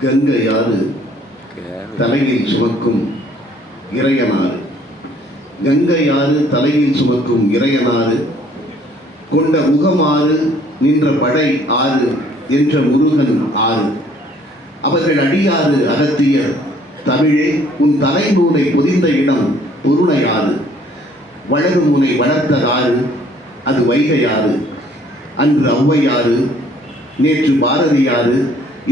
கங்கையாறு தலையில் சுமக்கும் இறையனாறு. கங்கையாறு தலையில் சுமக்கும் இறையனாறு கொண்ட முகமாறு நின்ற படை ஆறு என்ற முருகன் ஆறு. அவர்கள் அடியாறு அகத்தியர் தமிழே உன் தலைநூலை பொதிந்த இடம் பொருணையாறு. வளரும் உனை வளர்த்த ஆறு அது வைகையாறு. அன்று ஔவையாறு, நேற்று பாரதியாறு,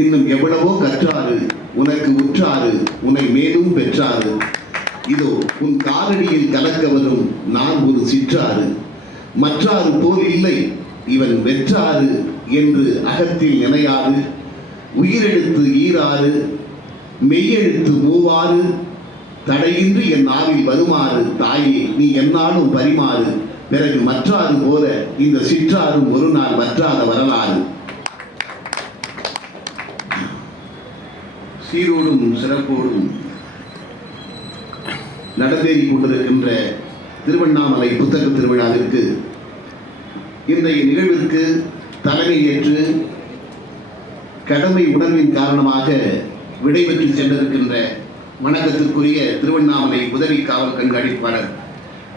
இன்னும் எவ்வளவோ கற்றாறு உனக்கு உற்றாறு உன்னை மேலும் பெற்றாறு. இதோ உன் காலடியில் கலக்க வரும் நான் ஒரு சிற்றாறு. மற்றாறு போல் இல்லை இவன் வெற்றாறு என்று அகத்தில் நினையாது. உயிரெழுத்து ஈராறு மெய்யெழுத்து மூவாறு தடையின்றி என் நாவில் வருமாறு தாயே நீ என்னாலும் பரிமாறு. பிறகு மற்றாறு போல இந்த சிற்றாறும் ஒரு நாள் வற்றாத வரலாறு. சீரோடும் சிறப்போடும் நடந்தேறி கொண்டிருக்கின்ற திருவண்ணாமலை புத்தக திருவிழாவிற்கு இன்றைய நிகழ்விற்கு தலைமையேற்று கடமை உணர்வின் காரணமாக விடைபெற்று சென்றிருக்கின்ற வணக்கத்திற்குரிய திருவண்ணாமலை உதவி காவல் கண்காணிப்பாளர்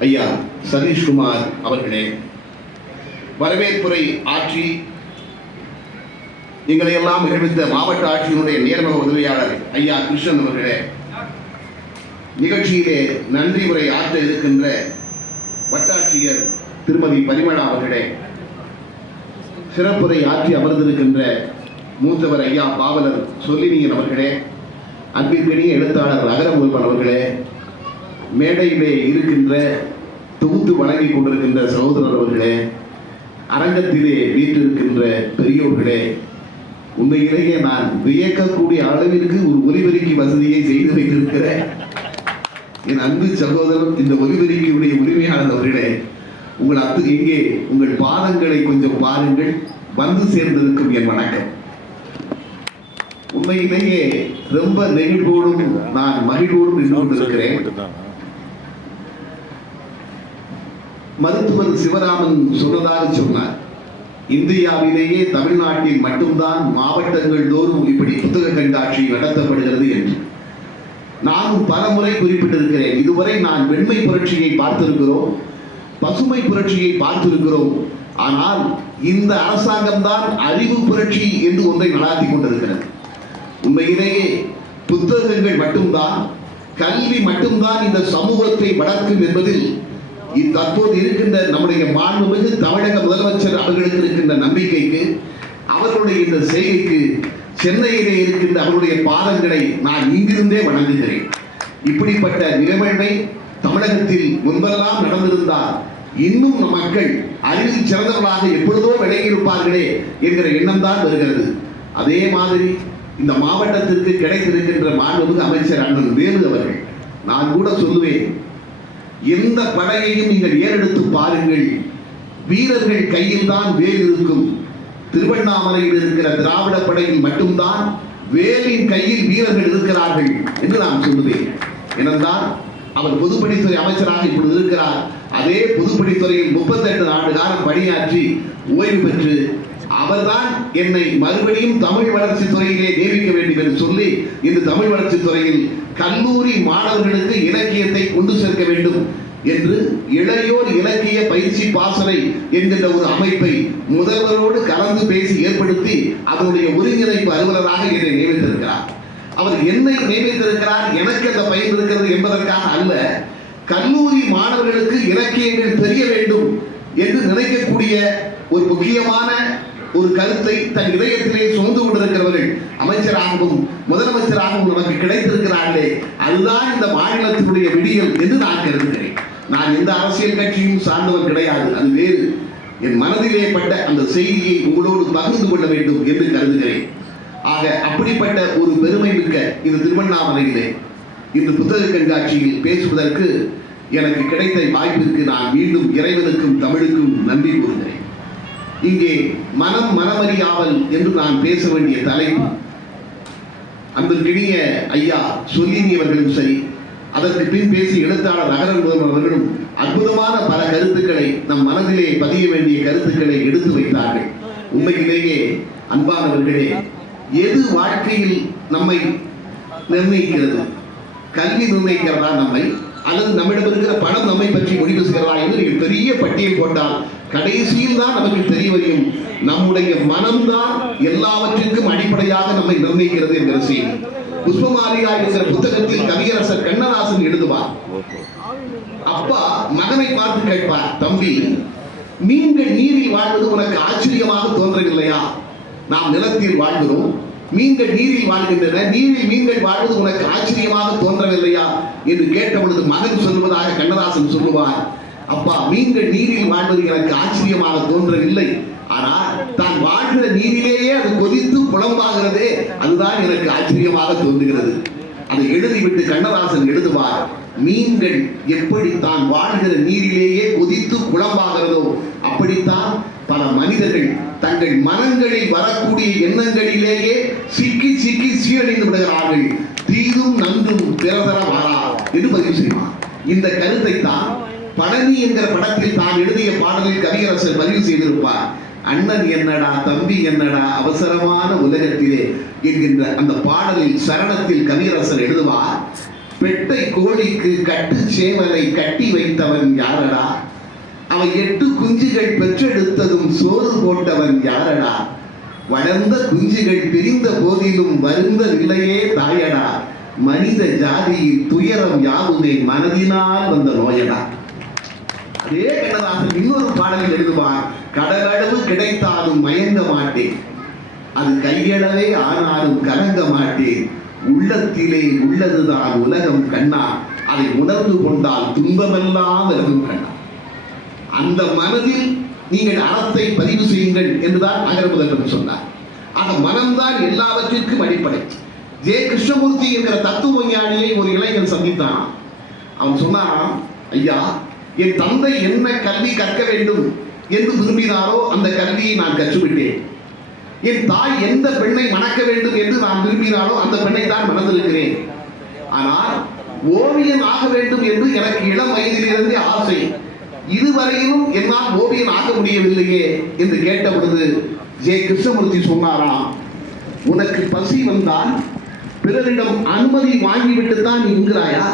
ஐயா சதீஷ்குமார் அவர்களே, வரவேற்புரை ஆற்றி எங்களை எல்லாம் நிகழ்வித்த மாவட்ட ஆட்சியினுடைய நேர்முக உதவியாளர் ஐயா கிருஷ்ணன் அவர்களே, நிகழ்ச்சியிலே நன்றி உரை ஆற்ற இருக்கின்ற வட்டாட்சியர் திருமதி பரிமளா அவர்களே, சிறப்புரை ஆற்றி அமர்ந்திருக்கின்ற மூத்தவர் ஐயா பாவலர் சொல்லினியன் அவர்களே, அன்பிற்கினிய எழுத்தாளர் அகரமுல்பன் அவர்களே, மேடையிலே இருக்கின்ற தொகுத்து வழங்கிக் கொண்டிருக்கின்ற சகோதரர் அவர்களே, அரங்கத்திலே வீற்றிருக்கின்ற பெரியோர்களே, உண்மையிலேயே நான் வியக்கக்கூடிய அளவிற்கு ஒரு ஒலிபெருக்கி வசதியை செய்து வைத்திருக்கிற என் அன்பு சகோதரர் இந்த ஒலிபெருக்கியுடைய உரிமையாளர் அவர்களே, உங்கள் எங்கே உங்கள் பாதங்களை கொஞ்சம் பாருங்கள். வந்து சேர்ந்திருக்கும் என் வணக்கம். உண்மையிலேயே ரொம்ப நெகிழ்வோடும் நான் மகிழ்வோடும் நின்று கொண்டிருக்கிறேன். மருத்துவர் சிவராமன் சொன்னதாக சொன்னார், இந்தியாவிலேயே தமிழ்நாட்டில் மட்டும்தான் மாவட்டங்கள் தோறும் இப்படி புத்தக கண்காட்சி நடத்தப்படுகிறது என்று. நானும் பல முறை குறிப்பிட்டிருக்கிறேன். இதுவரை நான் வெண்மை புரட்சியை பார்த்திருக்கிறோம், பசுமை புரட்சியை பார்த்திருக்கிறோம். ஆனால் இந்த அரசாங்கம்தான் அறிவு புரட்சி என்று ஒன்றை நடாத்தி கொண்டிருக்கிறது. உண்மையிலேயே புத்தகங்கள் மட்டும்தான், கல்வி மட்டும்தான் இந்த சமூகத்தை வளர்க்கும் என்பதில் தற்போது இருக்கின்ற நம்முடைய மாண்புமிகு தமிழக முதலமைச்சர் அவர்களுக்கு இருக்கின்ற நம்பிக்கைக்கு, அவர்களுடைய இந்த செய்கைக்கு சென்னையிலே இருக்கின்ற அவருடைய பாதங்களை நான் இங்கிருந்தே வணங்குகிறேன். இப்படிப்பட்ட நிகழ்வை தமிழகத்தில் முன்பெல்லாம் நடந்திருந்தால் இன்னும் நம் மக்கள் அறிவில் சிறந்தவர்களாக எப்பொழுதோ விளங்கியிருப்பார்களே என்கிற எண்ணம் தான் வருகிறது. அதே மாதிரி இந்த மாவட்டத்திற்கு கிடைத்திருக்கின்ற மாண்புமிகு அமைச்சர் அண்ணன் வேலு அவர்கள், நான் கூட சொல்லுவேன், எந்த படையையும் நீங்கள் ஏறெடுத்து பாருங்கள், வீரர்கள் கையில் தான் வேல் இருக்கும். திருவண்ணாமலையில் இருக்கிற திராவிட படையில் மட்டும்தான் வேலின் கையில் வீரர்கள் இருக்கிறார்கள் என்று நான் சொல்லுவேன். ஏனென்றால் அவர் பொதுப்பணித்துறை அமைச்சராக இப்பொழுது இருக்கிறார். அதே பொதுப்பணித்துறையில் 38 ஆண்டு காலம் பணியாற்றி ஓய்வு பெற்று அவர்தான் என்னை மறுபடியும் தமிழ் வளர்ச்சி துறையிலே நியமிக்க வேண்டும் என்று சொல்லி இந்த தமிழ் வளர்ச்சி துறையில் கல்லூரி மாணவர்களுக்கு இலக்கியத்தை கொண்டு சேர்க்க வேண்டும் என்று இளையோர் இலக்கிய பயிற்சி பாசறை என்கின்ற ஒரு அமைப்பை முதல்வரோடு கலந்து பேசி ஏற்படுத்தி அதனுடைய ஒருங்கிணைப்பு அலுவலராக என்னை நியமித்திருக்கிறார். அவர் என்னை நியமித்திருக்கிறார் எனக்கு அந்த பயன் இருக்கிறது என்பதற்காக அல்ல, கல்லூரி மாணவர்களுக்கு இலக்கியங்கள் தெரிய வேண்டும் என்று நினைக்கக்கூடிய ஒரு முக்கியமான ஒரு கருத்தை தன் இதயத்திலே சுமந்து கொண்டிருக்கிறவர்கள் அமைச்சராகவும் முதலமைச்சராகவும் நமக்கு கிடைத்திருக்கிறார்களே, அதுதான் இந்த மாநிலத்தினுடைய விடியல் என்று நான் கருதுகிறேன். நான் எந்த அரசியல் கட்சியும் சார்ந்தவர் கிடையாது, அது வேறு. என் மனதிலே பட்ட அந்த செய்தியை உங்களோடு பகிர்ந்து கொள்ள வேண்டும் என்று கருதுகிறேன். ஆக அப்படிப்பட்ட ஒரு பெருமை மிக்க இந்த திருவண்ணாமலையிலே இந்த புத்தக கண்காட்சியில் பேசுவதற்கு எனக்கு கிடைத்த வாய்ப்பிற்கு நான் மீண்டும் இறைவனுக்கும் தமிழுக்கும் நன்றி கூறுகிறேன். இங்கே மனம் மனமறியாவல் என்று நான் பேச வேண்டிய தலைப்பு அன்பிற்கினிய ஐயா சொல்லினி அவர்களும் சரி, அதற்கு பின் பேசி எழுத்தாளர் அகரமுல்பன் அவர்களும் அற்புதமான பல கருத்துக்களை நம் மனதிலே பதிய வேண்டிய கருத்துக்களை எடுத்து வைத்தார்கள். உண்மையிலேயே அன்பானவர்களே, எது வாழ்க்கையில் நம்மை நிர்ணயிக்கிறது? கல்வி நிர்ணயிக்கிறதா நம்மை, அல்லது நம்மிடம் இருக்கிற பணம் நம்மை பற்றி முடிவு செய்கிறதா என்று நீங்கள் பெரிய பட்டியல் போட்டால் கடைசியில் தான் நமக்கு தெரிய வரும் நம்முடைய மனம்தான் எல்லாவற்றிற்கும் அடிப்படையாக நம்மை நிர்ணயிக்கிறது என்கிற செய்தி. புஷ்பமாலிகா என்கிற புத்தகத்தில் கவியரசர் கண்ணதாசன் எழுதுவார். அப்பா மகனை பார்த்து கேட்பார், தம்பி, மீன்கள் நீரில் வாழ்வது உனக்கு ஆச்சரியமாக தோன்றவில்லையா? நாம் நிலத்தில் வாழ்கிறோம், மீன்கள் நீரில் வாழ்கின்றன, நீரில் மீன்கள் வாழ்வது உனக்கு ஆச்சரியமாக தோன்றவில்லையா என்று கேட்ட பொழுது மகன் சொல்வதாக கண்ணதாசன் சொல்லுவார், அப்பா, மீன்கள் நீரில் வாழ்வது எனக்கு ஆச்சரியமாக தோன்றவில்லை, ஆனால் தான் வாழ்கிற நீரிலேயே அது கொதித்து புலம்பாகிறதே, அதுதான் எனக்கு ஆச்சரியமாக தோன்றுகிறது. அதை எழுதிவிட்டு கண்ணதாசன் எழுதுவார், மீன்கள் எப்படி தான் வாழ்கிற நீரிலேயே கொதித்து குழம்பாகிறதோ அப்படித்தான் பல மனிதர்கள் தங்கள் மனங்களில் வரக்கூடிய எண்ணங்களிலேயே சிக்கி சிக்கி சீரழிந்து விடுகிறார்கள். தீதும் நன்றும் பிறதர வாரா என்று பதிவு செய்வார். இந்த கருத்தை தான் பழனி என்கிற படத்தில் தான் எழுதிய பாடலில் கவியரசர் பதிவு செய்திருப்பார். அண்ணன் என்னடா, தம்பி என்னடா, அவசரமான உலகத்திலே என்கின்ற அந்த பாடலில் சரணத்தில் கவியரசர் எழுதுவார், பெட்டை கோழிக்கு கட்டு சேவலை கட்டி வைத்தவன் யாரடா, அவன் 8 குஞ்சுகள் பெற்றெடுத்ததும் சோறு போட்டவன் யாரடா, வளர்ந்த குஞ்சுகள் பிரிந்த போதிலும் வருந்த நிலையே தாயடா, மனித ஜாதியில் துயரம் யாவுமே மனதினால் வந்த நோயடா. அதே கண்ணதாசன் இன்னொரு பாடலில் எழுதுவார், கடலளவு கிடைத்தாலும் மயங்க மாட்டேன், அது கையளவே ஆனாலும் கலங்க மாட்டேன், உள்ளத்திலே உள்ளதுதான் உலகம் கண்ணா, அதை உணர்ந்து கொண்டால் துன்பமெல்லாம் விலகும் கண்ணா. அந்த மனதில் நீங்கள் அறத்தை பதிவு செய்யுங்கள் என்றுதான் நகர முதல்வர் சொன்னார். அந்த மனம்தான் எல்லாவற்றிற்கும் அடிப்படை. ஜே கிருஷ்ணமூர்த்தி என்கிற தத்துவ ஞானியை ஒரு இளைஞன் சந்தித்தான். அவன் சொன்னான், ஐயா, என் தந்தை என்ன கல்வி கற்க வேண்டும் என்று விரும்பினாரோ அந்த கல்வியை நான் கற்றுவிட்டேன். என் தாய் எந்த பெண்ணை மணக்க வேண்டும் என்று நான் விரும்பினாலோ அந்த பெண்ணை தான் மணந்திருக்கிறேன். ஆனால் ஓவியன் ஆக வேண்டும் என்று எனக்கு இளம் வயதிலிருந்தே ஆசை, இதுவரையிலும் என்னால் ஓவியன் ஆக முடியவில்லையே என்று கேட்ட பொழுது ஜே கிருஷ்ணமூர்த்தி சொன்னாராம், உனக்கு பசி வந்தால் பிறரிடம் அனுமதி வாங்கிவிட்டு தான் நீ உண்கிறாயா?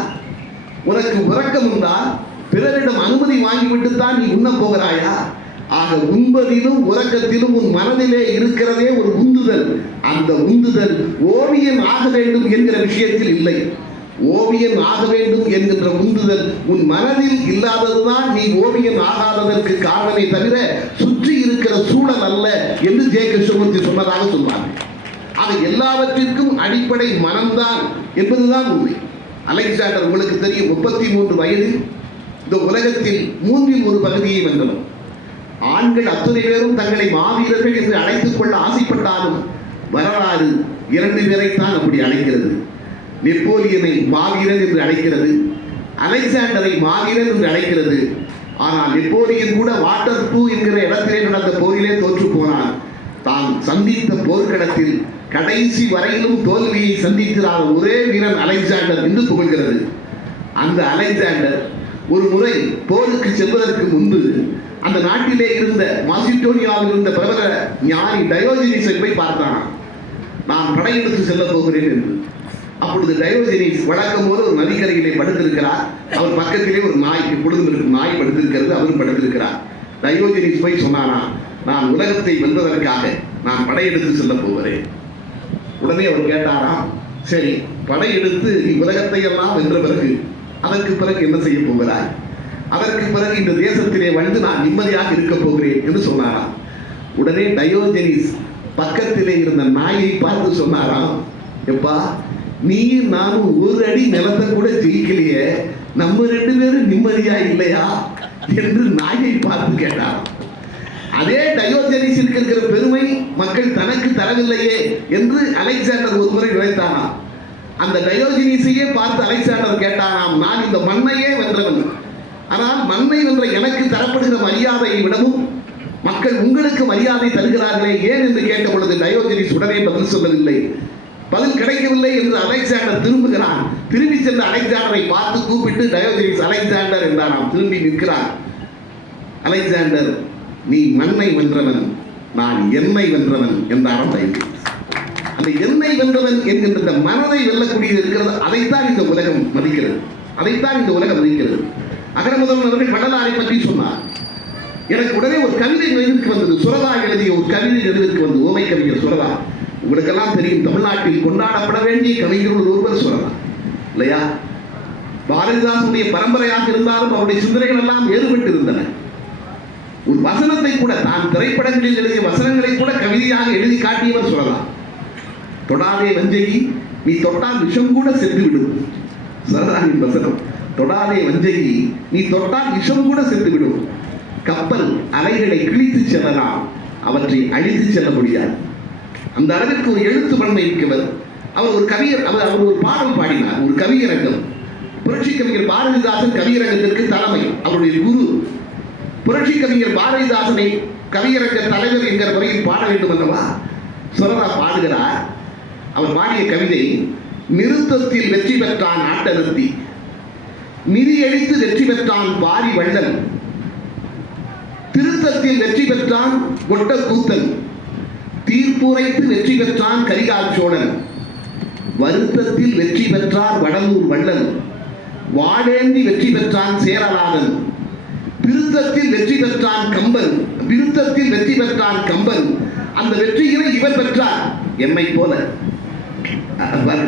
உனக்கு உறக்கம் வந்தால் பிறரிடம் அனுமதி வாங்கிவிட்டு தான் நீ உண்ண போகிறாயா? ஆக உண்பதிலும் உறக்கத்திலும் உன் மனதிலே இருக்கிறதே ஒரு உந்துதல். அந்த உந்துதல் ஓவியன் ஆக வேண்டும் என்கிற விஷயத்தில் இல்லை. ஓவியன் ஆக வேண்டும் என்கின்ற உந்துதல் உன் மனதில் இல்லாததுதான் நீ ஓவியன் ஆகாததற்கு காரணமே தவிர சுற்றி இருக்கிற சூழல் அல்ல என்று ஜே கிருஷ்ணமூர்த்தி சொன்னதாக சொல்வார்கள். அது எல்லாவற்றிற்கும் அடிப்படை மனம்தான் என்பதுதான் உண்மை. அலெக்சாண்டர் உங்களுக்கு தெரியும், 33 வயதில் இந்த உலகத்தில் 1/3 பகுதியை வென்றனர். ஆண்கள் அத்தனை பேரும் தங்களை மாவீரர்கள் என்று அழைத்துக் கொள்ள ஆசைப்பட்டாலும் வரலாறு 2 பேரைத்தான் அப்படி அழைக்கிறது. நெப்போலியனை மாவீரன் என்று அழைக்கிறது, அலெக்சாண்டரை மாவீரன் என்று அழைக்கிறது. ஆனால் நெப்போலியன் கூட வாட்டர்லூ என்கிற இடத்திலே நடந்த போரிலே தோற்று போனான். தான் சந்தித்த போர்க்களத்தில் கடைசி வரையிலும் தோல்வியை சந்திக்கிறார் ஒரே வீரன் அலெக்சாண்டர் என்று புகழ்கிறது. அந்த அலெக்சாண்டர் ஒரு முறை போருக்கு செல்வதற்கு முன்பு அந்த நாட்டிலே இருந்த மாசிடோனியாவில் இருந்த பிரபல ஞானி டயோஜெனிஸை போய் பார்த்தான். நான் படையெடுத்து செல்ல போகிறேன் என்று. அப்பொழுது டயோஜெனிஸ் வழக்கம் போது ஒரு நதிக்கரையிலே படுத்திருக்கிறார். அவர் பக்கத்திலே ஒரு நாய், எப்பொழுதும் இருக்கும் நாய் படுத்திருக்கிறது, அவரும் படுத்திருக்கிறார். டயோஜெனிஸ் போய் சொன்னானா, நான் உலகத்தை வெல்வதற்காக நான் படையெடுத்து செல்ல போகிறேன். உடனே அவர் கேட்டாராம், சரி, படையெடுத்து நீ உலகத்தை எல்லாம் வென்ற பிறகு அதற்கு பிறகு என்ன செய்ய போகிறாய்? அதற்கு பிறகு இந்த தேசத்திலே வந்து நான் நிம்மதியாக இருக்க போகிறேன் என்று சொன்னாராம். உடனே டயோஜெனிஸ் பக்கத்திலே இருந்த நாயை பார்த்து சொன்னாராம், எப்பா, நீ நானும் ஒரு அடி நிலத்தை கூட ஜெயிக்கலையே, நம்ம 2 பேரும் நிம்மதியா இல்லையா என்று நாயை பார்த்து கேட்டாராம். அதே டயோஜெனிஸிற்கு இருக்கிற பெருமை மக்கள் தனக்கு தரவில்லையே என்று அலெக்சாண்டர் ஒரு முறை நினைத்தானாம். அந்த டயோஜெனிஸையே பார்த்து அலெக்சாண்டர் கேட்டானாம், நான் இந்த மண்ணையே வென்றவன், ஆனால் மண்ணை வென்ற எனக்கு தரப்படுகிற மரியாதையை விடவும் மக்கள் உங்களுக்கு மரியாதை தருகிறார்களே ஏன் என்று கேட்ட பொழுது டயோஜெனிஸ் உடனே பதில் சொல்லவில்லை. பதில் கிடைக்கவில்லை என்று அலெக்சாண்டர் திரும்புகிறான். திரும்பி சென்ற அலெக்சாண்டரை பார்த்து கூப்பிட்டு டயோஜெனிஸ் அலெக்சாண்டர் என்றாராம். திரும்பி நிற்கிறார். அலெக்சாண்டர், நீ மண்ணை வென்றவன், நான் என்னை வென்றவன் என்றாராம் டயோஜெனிஸ். அந்த என்னை வென்றவன் என்கின்ற இந்த மனதை வெல்லக்கூடியது இருக்கிறது. அதைத்தான் இந்த உலகம் மதிக்கிறது, அதைத்தான் இந்த உலகம் மதிக்கிறது. அகர முதல்வன் அவர்கள் வள்ளலாரை பற்றி சொன்னார். எனக்கு உடனே ஒரு கவிதை நினைவுக்கு வந்தது. சுரதா எழுதிய ஒரு கவிதை நினைவுக்கு வந்தது. ஓமை கவிஞர் சுரதா. உங்களுக்கெல்லாம் தெரியும், தமிழ்நாட்டில் கொண்டாடப்பட வேண்டிய கவிஞர்கள் ஒருவர் சுரதா இல்லையா? பாரதிதாசனுடைய பரம்பரையாக இருந்தாலும் அவருடைய சிந்தனைகள் எல்லாம் வேறுபட்டு இருந்தன. ஒரு வசனத்தை கூட, தான் திரைப்படங்களில் எழுதிய வசனங்களை கூட கவிதையாக எழுதி காட்டியவர் சுரதா. தொடாதே வஞ்சகி, நீ தொட்டால் விஷம் கூட செத்துவிடும். சுரதாவின் வசனம். தொடாதே வஞ்சகி, நீ தொட்டால் விஷம் கூட செத்துவிடும். கப்பல் அலைகளை கிழித்து செல்லலாம், அவற்றை அழித்து செல்ல முடியாது. அந்த அளவிற்கு ஒரு எழுத்து வன்மை இருக்கவர். அவர் ஒரு கவியர். அவர் ஒரு பாடல் பாடினார், ஒரு கவியரங்கம். புரட்சி கவிஞர் பாரதிதாசன் கவியரங்கத்திற்கு தலைமை, அவருடைய குரு. புரட்சி கவிஞர் பாரதிதாசனை கவியரங்க தலைவர் என்கிற முறையில் பாட வேண்டும் அல்லவா? சுரதா பாடுகிறார். அவர் பாடிய கவிதை, நிறுத்தத்தில் வெற்றி பெற்றான் ஆட்டனத்தி, நிதியளித்து வெற்றி பெற்றான் பாரி வள்ளல், திருத்தத்தில் வெற்றி பெற்றான் ஒட்ட கூத்தன், தீர்ப்புரைத்து வெற்றி பெற்றான் கரிகால் சோழன், வருத்தத்தில் வெற்றி பெற்றார் வடலூர் வள்ளல், வாழேந்தி வெற்றி பெற்றான் சேரலாதன், விருத்தத்தில் வெற்றி பெற்றான் கம்பன், விருத்தத்தில் வெற்றி பெற்றான் கம்பன், அந்த வெற்றியினை இவர் பெற்றார் என்னை போல,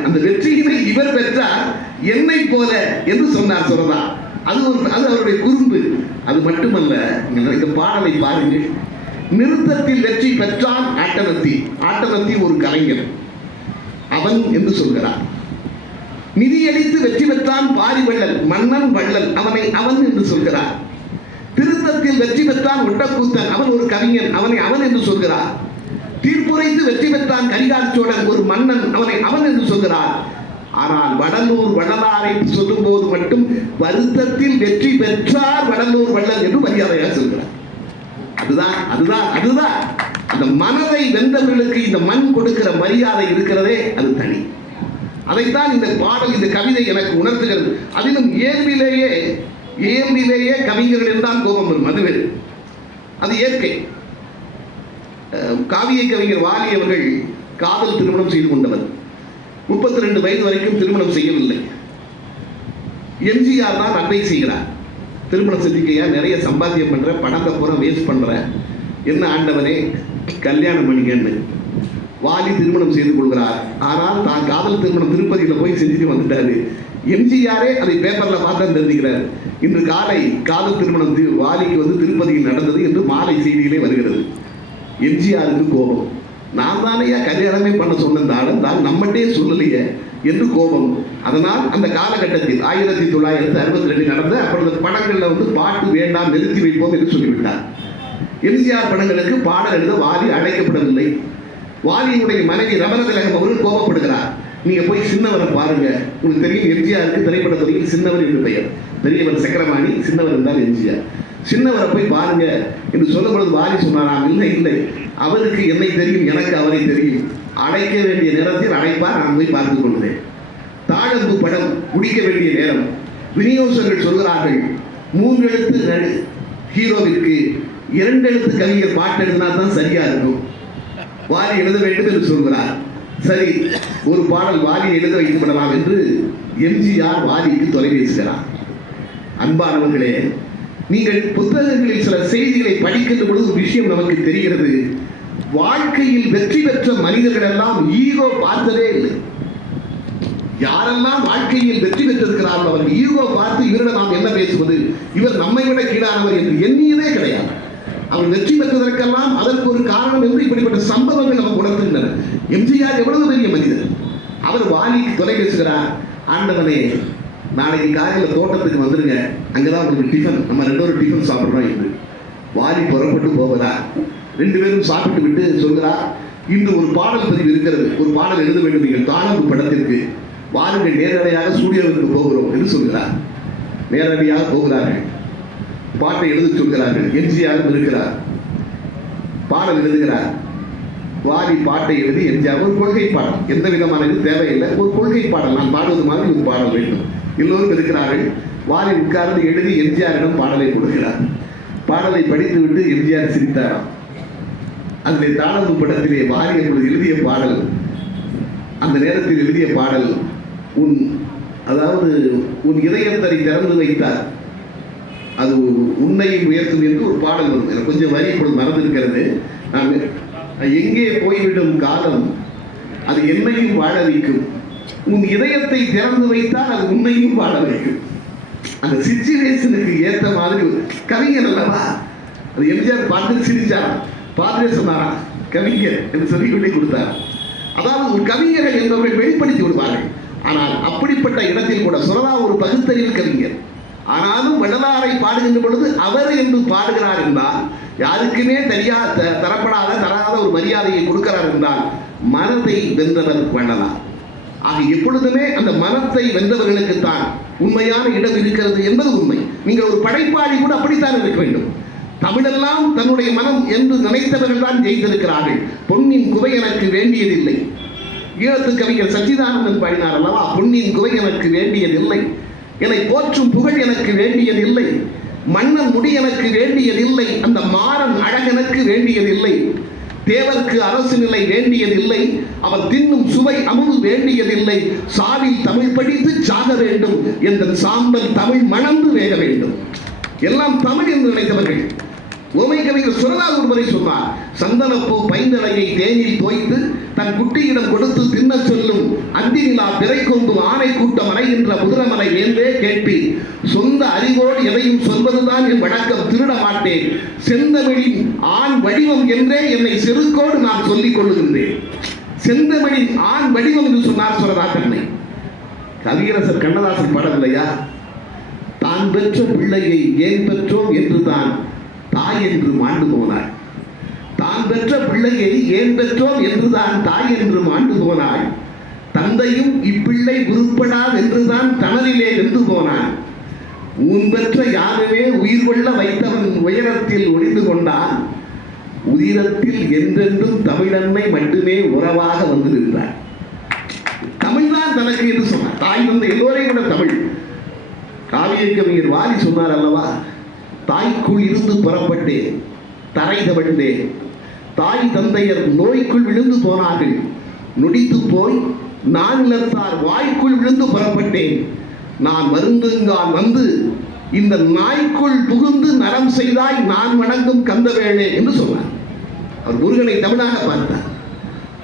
அந்த வெற்றியினை இவர் பெற்றார் என்னை போல என்று சொன்னார் சுரதா. அது அவருடைய குறும்பு. அது மட்டுமல்ல, இந்த பாடலை பாருங்கள். நிறுத்தத்தில் வெற்றி பெற்றான் ஆட்டனத்தி. ஆட்டனத்தி ஒரு கலைஞர், அவன் என்று சொல்கிறார். நிதியளித்து வெற்றி பெற்றான் பாரி வள்ளல், மன்னன் வள்ளல், அவனை அவன் என்று சொல்கிறார். திருத்தத்தில் வெற்றி பெற்றான் ஒட்டக்கூத்தன், அவன் ஒரு கவிஞன், அவனை அவன் என்று சொல்கிறார். தீர்ப்புரைத்து வெற்றி பெற்றான் கரிகால் சோழன், ஒரு மன்னன், அவனை அவன் என்று சொல்கிறார். ஆனால் வடலூர் வள்ளலாரை சொல்லும் போது மட்டும் வருத்தத்தில் வெற்றி பெற்றார் வடலூர் வள்ளல் என்று மரியாதையாக சொல்கிறார். அதுதான் அதுதான் அதுதான் அந்த மனதை வென்றவர்களுக்கு இந்த மண் கொடுக்கிற மரியாதை இருக்கிறதே, அது தனி. அதைத்தான் இந்த பாடல், இந்த கவிதை எனக்கு உணர்த்துகிறது. அதிலும் இயல்பிலேயே கவிஞர்கள் என்றால் கோபம் வரும், அதுவே அது இயற்கை. காவிய கவிஞர் வாலி அவர்கள் காதல் திருமணம் செய்து கொண்டவர். 32 வயது வரைக்கும் திருமணம் செய்யவில்லை. எம்ஜிஆர் தான் அட்வைஸ் செய்கிறார், திருமணம் செஞ்சுக்கையா, நிறைய சம்பாத்தியம் பண்ற, பணத்தை பூரா வேஸ்ட் பண்ற, என்ன ஆண்டவனே கல்யாணம் பண்ணிக்கன்னு. வாலி திருமணம் செய்து கொள்கிறார். ஆனால் தான் காதல் திருமணம் திருப்பதியில் போய் செஞ்சுட்டு வந்துட்டாரு. எம்ஜிஆரே அதை பேப்பர்ல பார்த்தா தெரிஞ்சுக்கிறார். இன்று காலை காதல் திருமணம் வாலிக்கு திருப்பதியில் நடந்தது என்று மாலை செய்தியிலே வருகிறது. எம்ஜிஆருக்கு கோபம். நான் தானையா கல்யாணமே பண்ண சொன்னதாலும் தான் நம்மகிட்டே சொல்லலையே என்று கோபம். அதனால் அந்த காலகட்டத்தில் 1962 நடந்த அப்பொழுது படங்கள்ல பாட்டு வேண்டாம், நிறுத்தி வைப்போம் என்று சொல்லிவிட்டார். எம்ஜிஆர் படங்களுக்கு பாடல் எழுத வாலி அழைக்கப்படவில்லை. வாலியினுடைய மனைவி ரமணதிலகம் அவர்கள் கோபப்படுகிறார். நீங்க போய் சின்னவரை பாருங்க, உங்களுக்கு தெரியும் எம்ஜிஆருக்கு திரைப்படத்துறையில் சின்னவர் என்று பெயர். பெரியவர் சக்கரபாணி, சின்னவர் என்றால் எம்ஜிஆர். சின்னவரை போய் பாருங்க என்று சொல்லும் பொழுது வாலி சொன்னாராம், இல்லை, அவருக்கு என்னை தெரியும், எனக்கு அவரை தெரியும், அழைக்க வேண்டிய நேரத்தில் அழைப்பார், நான் போய் பார்த்துக் கொள்கிறேன். தாழம்பு படம் முடிக்க வேண்டிய நேரம், விநியோகங்கள் சொல்கிறார்கள் 3 எழுத்து ஹீரோவிற்கு, 2 எழுத்து கவிஞர் பாட்டு எழுதினா தான் சரியா இருக்கும், வாலி எழுத வேண்டும் என்று சொல்கிறார். சரி, ஒரு பாடல் வாலி எழுத வைக்கப்படலாம் என்று எம்ஜிஆர் வாலிக்கு தொலைபேசுகிறார். அன்பானவர்களே, நீங்கள் புத்தகங்களில் சில செய்திகளை படிக்கின்ற பொழுது ஒரு விஷயம் நமக்கு தெரிகிறது. வாழ்க்கையில் வெற்றி பெற்ற மனிதர்கள் எல்லாம் ஈகோ பார்த்ததே இல்லை. யாரெல்லாம் வாழ்க்கையில் வெற்றி பெற்றிருக்கிறார்கள் அவர்கள் ஈகோ பார்த்து இவரிடம் நாம் என்ன பேசுவது, இவர் நம்மை விட கீழானவர் என்று எண்ணியதே கிடையாது. அவர் வெற்றி பெற்றதற்கெல்லாம் அதற்கு ஒரு காரணம் என்று இப்படிப்பட்ட சம்பவங்கள் நமக்கு உணர்த்துகின்றன. எம்ஜிஆர் எவ்வளவு பெரிய மனிதர். அவர் வாலிக்கு தொலைபேசுகிறார், ஆண்டவனே நாளைக்கு காலையில் தோட்டத்துக்கு வந்துருங்க, அங்கதான் உங்களுக்கு டிஃபன், நம்ம 2 டிஃபன் சாப்பிட்றோம் என்று. வாலி புறப்பட்டு போவதா, 2 பேரும் சாப்பிட்டு விட்டு சொல்கிறார், இன்று ஒரு பாடல் பதிவு இருக்கிறது, ஒரு பாடல் எழுத வேண்டும் நீங்கள் தாளம்பு படத்திற்கு, வாருங்கள் நேரடியாக ஸ்டூடியோவிற்கு போகிறோம் என்று சொல்கிறார். நேரடியாக போகிறார்கள், பாட்டை எழுத சொல்கிறார்கள். எம்ஜிஆரும் இருக்கிறார், பாடல் எழுதுகிறார். வாலி பாட்டை எழுதி எம்ஜிஆர் ஒரு கொள்கை பாடல், எந்த விதமான இது தேவையில்லை, ஒரு கொள்கை பாடல், நான் பாடுவது மாதிரி ஒரு பாடல் வேண்டும். எல்லோரும் இருக்கிறார்கள். வாலி உட்கார்ந்து எழுதி எம்ஜிஆரிடம் பாடலை கொடுக்கிறார். பாடலை படித்துவிட்டு எம்ஜிஆர் சிரித்தாராம். அதிலே தாளம்பு படத்திலே வாலி என்பது எழுதிய பாடல், அந்த நேரத்தில் எழுதிய பாடல் உன் இதயத்தை திறந்து வைத்தார் அது உன்னையும் உயர்த்தும் என்று ஒரு பாடல் வரும். எனக்கு கொஞ்சம் வரி இப்பொழுது மறந்திருக்கிறது. நான் எங்கே போய்விடும் காலம் அது என்னையும் வாழ வைக்கும், உன் இதயத்தை திறந்து வைத்தால் அது உன்னையும் வாழ வைக்கும். அந்த சிச்சுவேஷனுக்கு ஏற்ற மாதிரி கவிஞர் அல்லவா, அது எம்ஜிஆர் பார்த்து சிரிச்சார், பார்த்து சொன்னாரா கவிஞர் என்று சொல்லிக்கொண்டே கொடுத்தார். அதாவது ஒரு கவிஞரை என்பவர்கள் வெளிப்படுத்தி விடுவார்கள். ஆனால் அப்படிப்பட்ட இடத்தில் கூட சுரதா ஒரு பகுத்தறிவு கவிஞர். ஆனாலும் வள்ளலாரை பாடுகின்ற பொழுது அவர் என்று பாடுகிறார் என்றால் யாருக்குமே தராத ஒரு மரியாதையை கொடுக்கிறார் என்றால் மனதை வென்றவர் வள்ளலார். ஆக எப்பொழுதுமே அந்த மனத்தை வென்றவர்களுக்குத்தான் உண்மையான இடம் இருக்கிறது என்பது உண்மை. நீங்கள் ஒரு படைப்பாளி கூட அப்படித்தான் இருக்க வேண்டும். தமிழெல்லாம் தன்னுடைய மனம் என்று நினைத்தவர்கள் தான் ஜெயித்திருக்கிறார்கள். பொன்னின் குவை எனக்கு வேண்டியதில்லை. ஈழத்து கவிஞர் சச்சிதானந்தன் பாடினார் அல்லவா, பொன்னின் குவை எனக்கு வேண்டியதில்லை, என்னை போற்றும் புகழ் எனக்கு வேண்டியதில்லை, மன்னன் முடி எனக்கு வேண்டியதில்லை, அந்த மாறன் அழகனுக்கு வேண்டியதில்லை, தேவர்க்கு அரசு நிலை வேண்டியதில்லை, அவர் தின்னும் சுவை அமுது வேண்டியதில்லை, சாவில் தமிழ் படித்து சாக வேண்டும் என்ற சாம்பல் தமிழ் மணந்து வேக வேண்டும். எல்லாம் தமிழ் என்று நினைத்தவர்கள். ஓமை கவிஞர் சுரதா ஒருவரை சொன்னார், சந்தனப்பூ பைந்தலையை தேனில் தோய்த்து தன் குட்டியிடம் கொடுத்து தின்ன சொல்லும் அந்தி நிலா பிறை கொண்டும் ஆணை கூட்டம் அறைகின்ற முதிரமலை வேந்தே கேட்பி, சொந்த அறிவோடு எதையும் சொல்வதுதான் என் வழக்கம், திருட மாட்டேன், செந்தமிழின் ஆண் வடிவம் என்றே என்னை செருக்கோடு நான் சொல்லிக் கொள்ளுகின்றேன். செந்தமிழின் ஆண் வடிவம் என்று சொன்னார் சுரதா தன்னை. கவியரசர் கண்ணதாசன் பாடவில்லையா, தான் பெற்ற பிள்ளையை ஏன் பெற்றோம் என்றுதான் தாய் என்று மாண்டு போனாள், தான் பெற்ற பிள்ளையை ஏன் பெற்றோம் என்றுதான் தாய் என்று மாண்டு போனாள், தந்தையும் இப்பிள்ளை உருப்படாது என்றுதான் தனதிலே வென்று போனான், உன் பெற்ற யாருமே உயிர் கொள்ள வைத்தவன் உயரத்தில் ஒளிந்து கொண்டான், உதிரத்தில் என்றென்றும் தமிழன்மை மட்டுமே உறவாக வந்திருந்தார். தமிழ்தான் தனக்கு என்று சொன்னார். தாய் தந்தை எல்லோரையும் விட தமிழ். காவிய கவிஞர் வாலி சொன்னார் அல்லவா, தாய்க்குள் இருந்து புறப்பட்டேன், தரை தவழ்ந்தேன், தாய் தந்தையர் நோய்க்குள் விழுந்து போனார்கள், நொடித்து போய் நான் நிலத்தார் வாய்க்குள் விழுந்து புறப்பட்டேன், நான் வருந்துங்கால் வந்து இந்த நாய்க்குள் புகுந்து நரம் செய்தாய் நான் வணங்கும் கந்தவேளே என்று சொன்னார். அவர் முருகனை தமிழாக பார்த்தார்.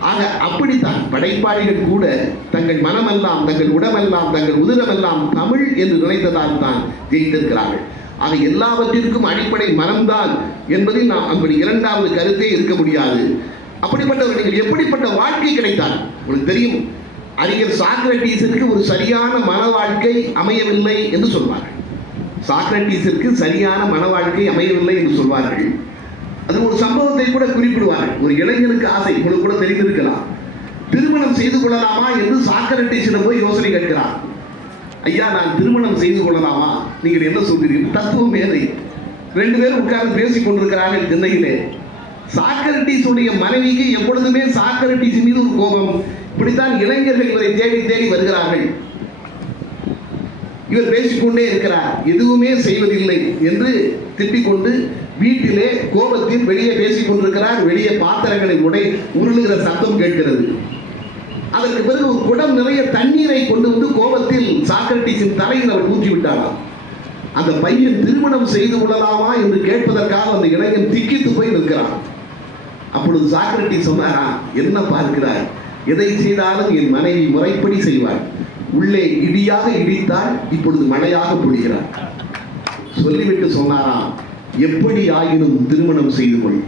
ஆக அப்படித்தான் படைப்பாளிகள் கூட தங்கள் மனமெல்லாம், தங்கள் உடமெல்லாம், தங்கள் உதிரமெல்லாம் தமிழ் என்று நினைத்ததால் தான் ஜெயித்திருக்கிறார்கள். ஆக எல்லாவற்றிற்கும் அடிப்படை மனம்தான் என்பதில் நாம் அப்படி இரண்டாவது கருத்தே இருக்க முடியாது. அப்படிப்பட்டவர்கள் எப்படிப்பட்ட வாழ்க்கை கிடைத்தார் உங்களுக்கு தெரியும். அறிஞர் சாக்ரட்டீஸிற்கு ஒரு சரியான மன வாழ்க்கை அமையவில்லை என்று சொல்வார்கள். சாக்ரட்டீஸிற்கு சரியான மன வாழ்க்கை அமையவில்லை என்று சொல்வார்கள். அது ஒரு சம்பவத்தை கூட குறிப்பிடுவார்கள். ஒரு இளைஞனுக்கு ஆசை, உங்களுக்கு கூட தெரிந்திருக்கலாம், திருமணம் செய்து கொள்ளலாமா என்று சாக்ரட்டீஸிடம் போய் யோசனை கேட்கிறார். ஐயா, நான் திருமணம் செய்து கொள்ளலாமா, நீங்கள் என்ன சொல்கிறீர்கள்? தத்துவ மேதை. ரெண்டு பேரும் உட்கார்ந்து பேசிக் கொண்டிருக்கிறார்கள் திண்ணையிலே. சாக்ரட்டீஸுடைய மனைவிக்கு எப்பொழுதுமே சாக்ரட்டீஸ் மீது ஒரு கோபம். இப்படித்தான் இளைஞர்கள் இவரை தேடி தேடி வருகிறார்கள். இவர் பேசிக்கொண்டே இருக்கிறார், எதுவுமே செய்வதில்லை என்று திட்டிக் கொண்டு வீட்டிலே கோபத்தில் வெளியே பேசிக் கொண்டிருக்கிறார். வெளியே பாத்திரங்களை உருளுகிற சத்தம் கேட்கிறது. அதற்கு பிறகு ஒரு குடம் நிறைய தண்ணீரை கொண்டு வந்து கோபத்தில் சாக்ரட்டீஸின் தலையில் அவர் ஊற்றி விட்டாராம். அந்த பையன் திருமணம் செய்து கொள்ளலாமா என்று கேட்பதற்காக அந்த இளைஞன் திக்கித்து போய் நிற்கிறான். அப்பொழுது சாக்ரட்டீஸ் சொன்னாரா, என்ன பார்க்கிறாய், எதை செய்தாலும் என் மனைவி முறைப்படி செய்வாள், உள்ளே இடியாக இடித்தால் இப்பொழுது மழையாக பொழிகிறார். சொல்லிவிட்டு சொன்னாராம், எப்படி ஆயினும் திருமணம் செய்து கொள்,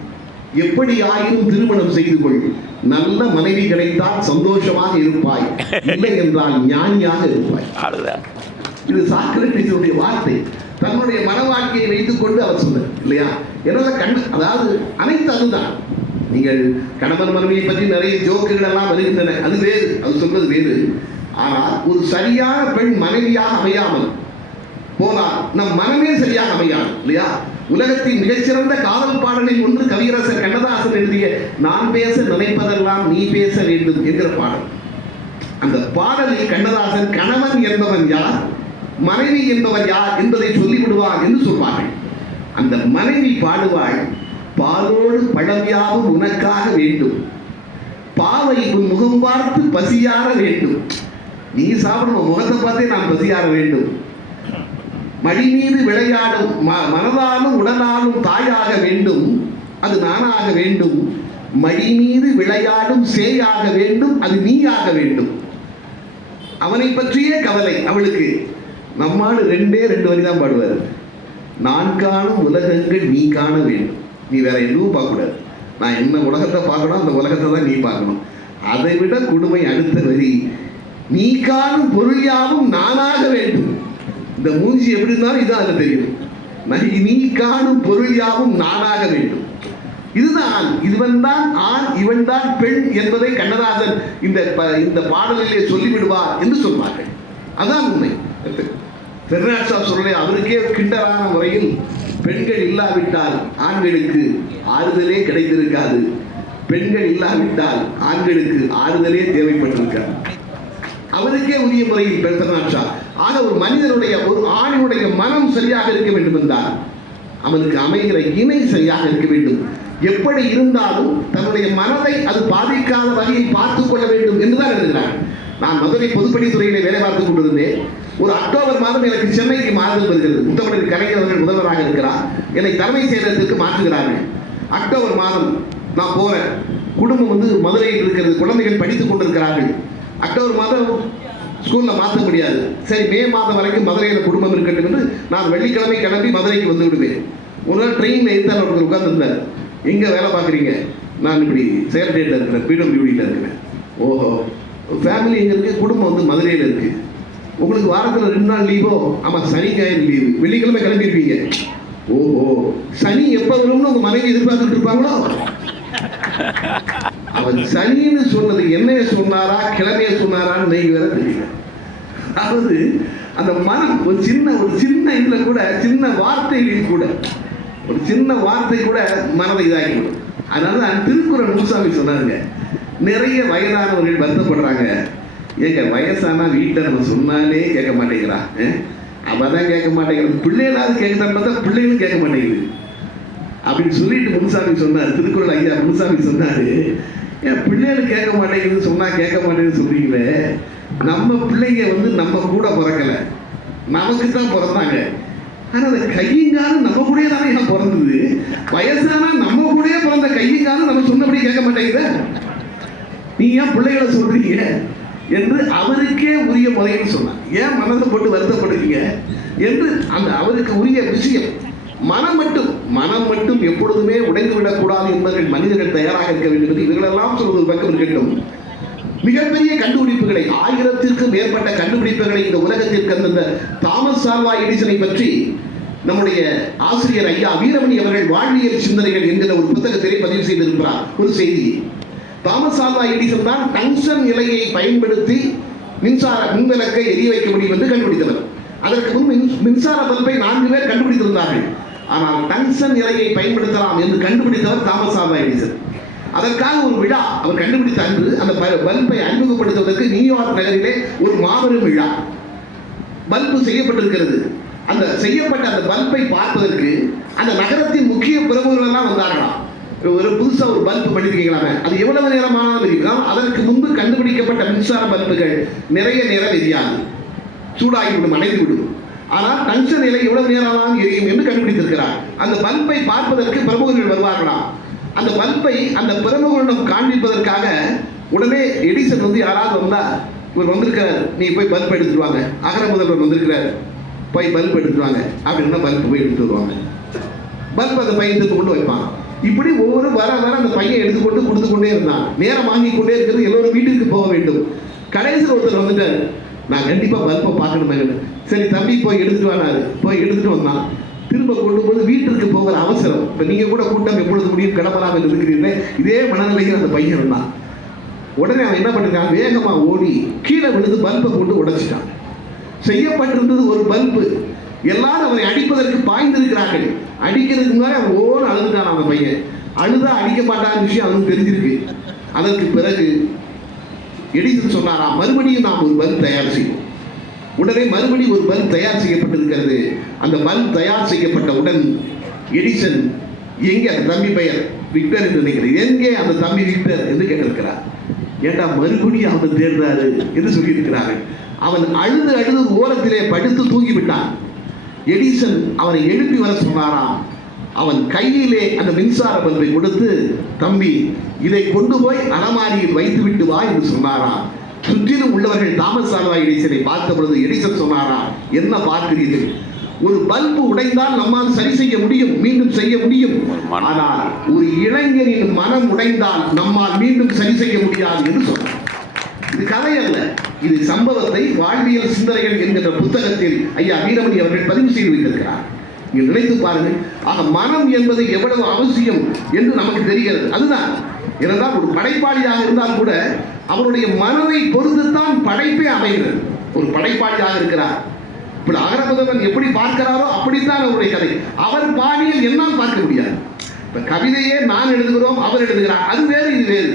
எப்படி ஆயினும் திருமணம் செய்து கொள், நல்ல மனைவி கிடைத்தால் சந்தோஷமாக இருப்பாய், இல்லை என்றால் ஞானியாக இருப்பாய். இது சாக்ரட்டீஸுடைய வார்த்தை. தன்னுடைய மன வாழ்க்கையை வைத்துக் கொண்டு அவர் சொன்னார் இல்லையா. என்னால் அதாவது அனைத்து அதுதான். நீங்கள் கணவன் மனைவியை பற்றி நிறைய ஜோக்குகள் எல்லாம் வருகின்றன, அது வேறு, அது சொல்வது வேறு. ஆனால் ஒரு சரியான பெண் மனைவியாக அமையாமல் போனால் நம் மனமே சரியாக அமையாது இல்லையா. உலகத்தின் மிகச்சிறந்த காதல் பாடலில் ஒன்று கவியரசர் கண்ணதாசன் எழுதிய நான் பேச நினைப்பதெல்லாம் நீ பேச வேண்டும் என்கிற பாடல். அந்த பாடலில் கண்ணதாசன் கணவன் என்பவன் யார், மனைவி என்பவன் யார் என்பதை சொல்லிவிடுவார் என்று சொல்வார்கள். அந்த மனைவி பாடுவாள், பாலோடு பழம் யாவும் உனக்காக வேண்டும், பாவை உன் முகம் பார்த்து பசியார வேண்டும். நீ சாப்பிடணும், முகத்தை பார்த்தே நான் பசியார வேண்டும். மடி மீது விளையாடும் மனதாலும் உடலாலும் தாயாக வேண்டும், அது நானாக வேண்டும். மடி மீது விளையாடும் சேயாக வேண்டும், அது நீயாக வேண்டும். அவனை பற்றியே கவலை அவளுக்கு. நம்மால் ரெண்டு வரி தான் பாடுவார். நான் காணும் உலகங்கள் நீ காண வேண்டும். நீ வேற எதுவும் பார்க்கக்கூடாது. நான் என்ன உலகத்தை பார்க்கணும், அந்த உலகத்தை தான் நீ பார்க்கணும். அதை விட கொடுமை அடுத்த வரி, நீ காணும் பொருள் யாவும் நானாக வேண்டும். இந்த மூஞ்சி எப்படி இருந்தாலும் இதான் அது தெரியும். நீ காணும் பொருள் யாவும் நானாக வேண்டும். இதுதான், இவன் தான் ஆண், இவன் தான் பெண் என்பதை கண்ணதாசன் இந்த பாடலிலே சொல்லிவிடுவார் என்று சொல்வார்கள். அதான் உண்மை. பெர்னாட்ஷா சொல்ல அவருக்கே கிண்டலான முறையில், பெண்கள் இல்லாவிட்டால் ஆண்களுக்கு ஆறுதலே கிடைத்திருக்காது, பெண்கள் இல்லாவிட்டால் ஆண்களுக்கு ஆறுதலே தேவைப்பட்டிருக்காது. அவருக்கே உரிய முறையில் பெர்னாட்ஷா. ஆக ஒரு மனிதனுடைய, ஒரு ஆணினுடைய மனம் சரியாக இருக்க வேண்டும் என்றால் அவனுக்கு அமைகிற இணை சரியாக இருக்க வேண்டும். எப்படி இருந்தாலும் தன்னுடைய மனதை அது பாதிக்காத வகையில் பார்த்துக் கொள்ள வேண்டும் என்றுதான் எழுதுகிறார். நான் மதுரை பொதுப்பணித்துறையிலே வேலை பார்த்துக் கொண்டிருந்தேன். ஒரு அக்டோபர் மாதம் எனக்கு சென்னைக்கு மாறுதல் வருகிறது. முத்தமிழ் கலைஞர் அவர்கள் முதல்வராக இருக்கிறார். என்னை தலைமை செயலகத்திற்கு மாற்றுகிறார்கள். அக்டோபர் மாதம் நான் போறேன். குடும்பம் மதுரையில் இருக்கிறது, குழந்தைகள் படித்துக் கொண்டிருக்கிறார்கள். அக்டோபர் மாதம் ஸ்கூலில் மாற்ற முடியாது. சரி, மே மாதம் வரைக்கும் மதுரையில் குடும்பம் இருக்கட்டும் என்று நான் வெள்ளிக்கிழமை கிளம்பி மதுரைக்கு வந்து விடுவேன். ஒரு நாள் ட்ரெயினில் இருந்தால் ஒருத்தர் உட்கார்ந்துருந்தார். எங்கே வேலை பார்க்குறீங்க? நான் இப்படி செயல்டேட்டில் இருக்கிறேன், பிடபிள்யூடியில் இருக்கிறேன். ஓஹோ, ஃபேமிலி எங்கே இருக்குது? குடும்பம் மதுரையில் இருக்குது. உங்களுக்கு வாரத்தில் 2 நாள் லீவோ? ஆமாம், சனி ஞாயிறு லீவு. வெள்ளிக்கிழமை கிளம்பியிருப்பீங்க. ஓஹோ, சனி எப்போ வரும்னு உங்கள் மனைவி எதிர்பார்த்துட்டு இருப்பாங்களோ? அவன் சனின்னு சொன்னது என்னைய சொன்னாரா கிழமைய சொன்னாரான்னு நீங்கள் வேற தெரியல. அதாவது அந்த மனம் ஒரு சின்ன இதில் கூட, சின்ன வார்த்தைகளில் கூட, ஒரு சின்ன வார்த்தை கூட மனதை இதாகிடும். அதனால தான் திருக்குறள் முனுசாமி சொன்னாருங்க, நிறைய வயதானவர்கள் வருத்தப்படுறாங்க. ஏங்க வயசானா வீட்டில் நம்ம சொன்னாலே கேட்க மாட்டேங்கிறான், அவன் தான் கேட்க மாட்டேங்கிறான், பிள்ளைகளாவது கேட்கறான்னு பார்த்தா பிள்ளைகளும் கேட்க மாட்டேங்குது அப்படின்னு சொல்லிட்டு முனுசாமி சொன்னார். திருக்குறள் ஐயா முனுசாமி சொன்னாரு, ஏன் பிள்ளைகள் கேட்க மாட்டேங்குதுன்னு சொன்னா கேட்க மாட்டேங்குதுன்னு சொல்றீங்களே, நம்ம பிள்ளைங்க நம்ம கூட பிறக்கல, நமக்கு தான் பிறந்தாங்க. ஆனா அந்த கையங்காலும் நம்ம கூட தானே ஏன் பிறந்தது? வயசானா நம்ம கூட பிறந்த கையங்காலும் நம்ம சொன்னபடி கேட்க மாட்டேங்குது, நீ ஏன் பிள்ளைகளை சொல்றீங்க என்று அவருக்கே உரிய முறையில் சொன்னார். ஏன் மனதை போட்டு வருத்தப்படுறீங்க என்று அந்த அவருக்கு உரிய விஷயம். மனம் மட்டும் எப்பொழுதுமே உடைந்து விடக்கூடாது என்பவர்கள் மனிதர்கள் தயாராக இருக்க வேண்டும் என்று இவர்களெல்லாம் சொல்வது பக்கம் இருக்கட்டும். மிகப்பெரிய கண்டுபிடிப்புகளை, 1000க்கும் மேற்பட்ட கண்டுபிடிப்புகளை இந்த உலகத்திற்கு அந்த தாமஸ் ஆல்வா எடிசனை பற்றி நம்முடைய ஆசிரியர் ஐயா வீரமணி அவர்கள் வாழ்வியல் சிந்தனைகள் என்கிற ஒரு புத்தகத்திலே பதிவு செய்திருக்கிறார். ஒரு செய்தி, தாமஸ் ஆல்வா எடிசன் தான் டங்ஸ்டன் இலையை பயன்படுத்தி மின்விளக்கை எரிய வைக்க முடியும் என்று கண்டுபிடித்தவர். அதற்கு முன் மின்சார பல்பை 4 பேர் கண்டுபிடித்திருந்தார்கள். ஆனால் டங்ஸ்டன் இலையை பயன்படுத்தலாம் என்று கண்டுபிடித்தவர் தாமஸ் ஆல்வா எடிசன். அதற்காக ஒரு விழா அவர் கண்டுபிடித்த அன்று அந்த பல்பை அறிமுகப்படுத்துவதற்கு நியூயார்க் நகரிலே ஒரு மாபெரும் விழா பல்பு செய்யப்பட்டிருக்கிறது. அந்த செய்யப்பட்ட அந்த பல்பை பார்ப்பதற்கு அந்த நகரத்தின் முக்கிய பிரமுகர்கள் எல்லாம் வந்தார்களாம். ஒரு புதுசா ஒரு பல்பு பண்ணிருக்கீங்களாமே, அது எவ்வளவு நேரமானாலும் இருக்கிறான். அதற்கு முன்பு கண்டுபிடிக்கப்பட்ட மின்சார பல்புகள் நிறைய நேரம் எரியாது, சூடாகிவிடும், அணைந்துவிடும். ஆனால் டங்ஸ்டன் நிலை எவ்வளவு நேரமாகவும் எரியும் என்று கண்டுபிடித்திருக்கிறார். அந்த பல்பை பார்ப்பதற்கு பிரமுகர்கள் வருவார்களாம். அந்த பல்பை அந்த பிரமுகரிடம் காண்பிப்பதற்காக உடனே எடிசன் யாராவது வந்தா, இவர் வந்திருக்கிறார், நீ போய் பல்ப் எடுத்துட்டு வாங்க, அகர முதல்வர் வந்திருக்கிறார், போய் பல்ப் எடுத்துட்டு வாங்க அப்படின்னா பல்ப் போய் எடுத்துட்டு வருவாங்க. பல்ப் அந்த பையன் எடுத்து கொண்டு வைப்பான். இப்படி ஒவ்வொரு வர அந்த பையன் எடுத்துக்கொண்டு கொடுத்து கொண்டே இருந்தான். நேரம் வாங்கி கொண்டே இருக்கிறது, எல்லோரும் வீட்டுக்கு போக வேண்டும். கடைசியில் ஒருத்தர் வந்துட்டார், நான் கண்டிப்பா பல்பை பார்க்கணும். சரி தம்பி போய் எடுத்துட்டு வானாரு. போய் எடுத்துட்டு வந்தான். திரும்ப கொண்டு போது வீட்டிற்கு போகிற அவசரம். இப்போ நீங்க கூட கூட்டம் எப்பொழுது முடியும் கிளம்பலாம் என்று இருக்கிறீர்கள். இதே மனநிலையில் அந்த பையன் இருந்தான். உடனே அவன் என்ன பண்ணிருக்கான், வேகமா ஓடி கீழே விழுந்து பல்பை கொண்டு உடைச்சிட்டான். செய்யப்பட்டிருந்தது ஒரு பல்பு. எல்லாரும் அவனை அடிப்பதற்கு பாய்ந்திருக்கிறார்கள். அடிக்கிறதுக்கு முன்னாடி அவன் ஓன்னு அழுதுட்டான். அந்த பையன் அழுதா அடிக்க மாட்டான்னு விஷயம் அவனுக்கு தெரிஞ்சிருக்கு. அதற்கு பிறகு எடிசன் சொன்னாராம், மறுபடியும் நாம் ஒரு பல்ப் தயார் செய்வோம். உடனே மறுபடி ஒரு பல்ப் தயார் செய்யப்பட்டிருக்கிறது. அந்த பல்ப் தயார் செய்யப்பட்டவுடன் எடிசன், எங்கே அந்த தம்பி பெயர் விக்டர் என்று நினைக்கிறேன், எங்கே அந்த தம்பி விக்டர் என்று கேட்டிருக்கிறார். ஏண்டா மறுபடியும் அவன் தேடுறாரு என்று சொல்லியிருக்கிறார்கள். அவன் அழுது அழுது ஓரத்திலே படுத்து தூங்கிவிட்டான். எடிசன் அவனை எழுப்பி வர சொன்னாராம். அவன் கையிலே அந்த மின்சார பல்பை கொடுத்து, தம்பி இதை கொண்டு போய் அலமாரியில் வைத்து விட்டு வா என்று சொன்னாராம். சுற்றிலும் உள்ளவர்கள் தாமஸ் ஆல்வா எடிசனை பார்த்த பொழுது எடிசன் சொன்னாராம், என்ன பார்க்கிறீர்கள்? ஒரு பல்பு உடைந்தால் நம்மால் சரி செய்ய முடியும், மீண்டும் செய்ய முடியும். ஆனால் ஒரு இளைஞரின் மனம் உடைந்தால் நம்மால் மீண்டும் சரி செய்ய முடியாது என்று சொன்னார். இது கதை அல்ல, இது சம்பவத்தை வாழ்வியல் சிந்தனைகள் என்கின்ற புத்தகத்தில் ஐயா வீரமணி அவர்கள் பதிவு செய்து வைத்திருக்கிறார். நீங்கள் நினைத்து பாருங்கள். ஆக மனம் என்பது எவ்வளவு அவசியம் என்று நமக்கு தெரிகிறது. அதுதான் ஏனென்றால் ஒரு படைப்பாளியாக இருந்தால் கூட அவருடைய மனதை பொறுத்துத்தான் படைப்பே அமைகிறது. ஒரு படைப்பாளியாக இருக்கிறார், இப்படி அகரபுதன் எப்படி பார்க்கிறாரோ அப்படித்தான் அவருடைய கதை. அவர் பாணியில் என்னால் பார்க்க முடியாது. இப்ப கவிதையே நான் எழுதுகிறோம், அவர் எழுதுகிறார், அது வேறு இது வேறு.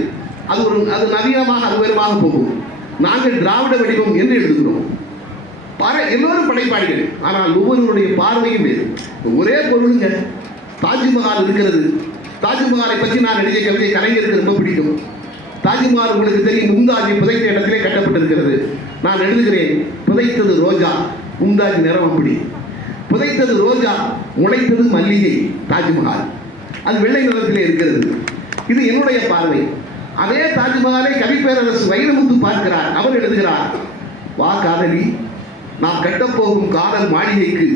அது நவீனமாக அது வேறுமாக போகும். நாங்கள் திராவிட வடிவம் என்று எழுதுகிறோம். எல்லோரும் படைப்பாளிகள், ஆனால் ஒவ்வொருவருடைய பார்வையும் வேறு. ஒரே பொருளுங்க, தாஜ்மஹால் இருக்கிறது. தாஜ்மஹாலை பற்றி நான் எழுதிய கவிதை கலைஞருக்கு ரொம்ப பிடிக்கும். தாஜ்மஹால் உங்களுக்கு தெரியும், மும்தாஜை புதைத்த இடத்திலே கட்டப்பட்டிருக்கிறது. நான் எழுதுகிறேன், புதைத்தது ரோஜா, மும்தாஜ் நிறம் அப்படி. புதைத்தது ரோஜா, முளைத்தது மல்லிகை. தாஜ்மஹால் அது வெள்ளை நிறத்திலே இருக்கிறது. இது என்னுடைய பார்வை. அதே தாஜ்மஹாலை கவிப்பேரரசு வைரமுத்து பார்க்கிறார். அவர் எழுதுகிறார், வா காதலி, நாம் கட்டப்போகும் காதல் மாளிகைக்கு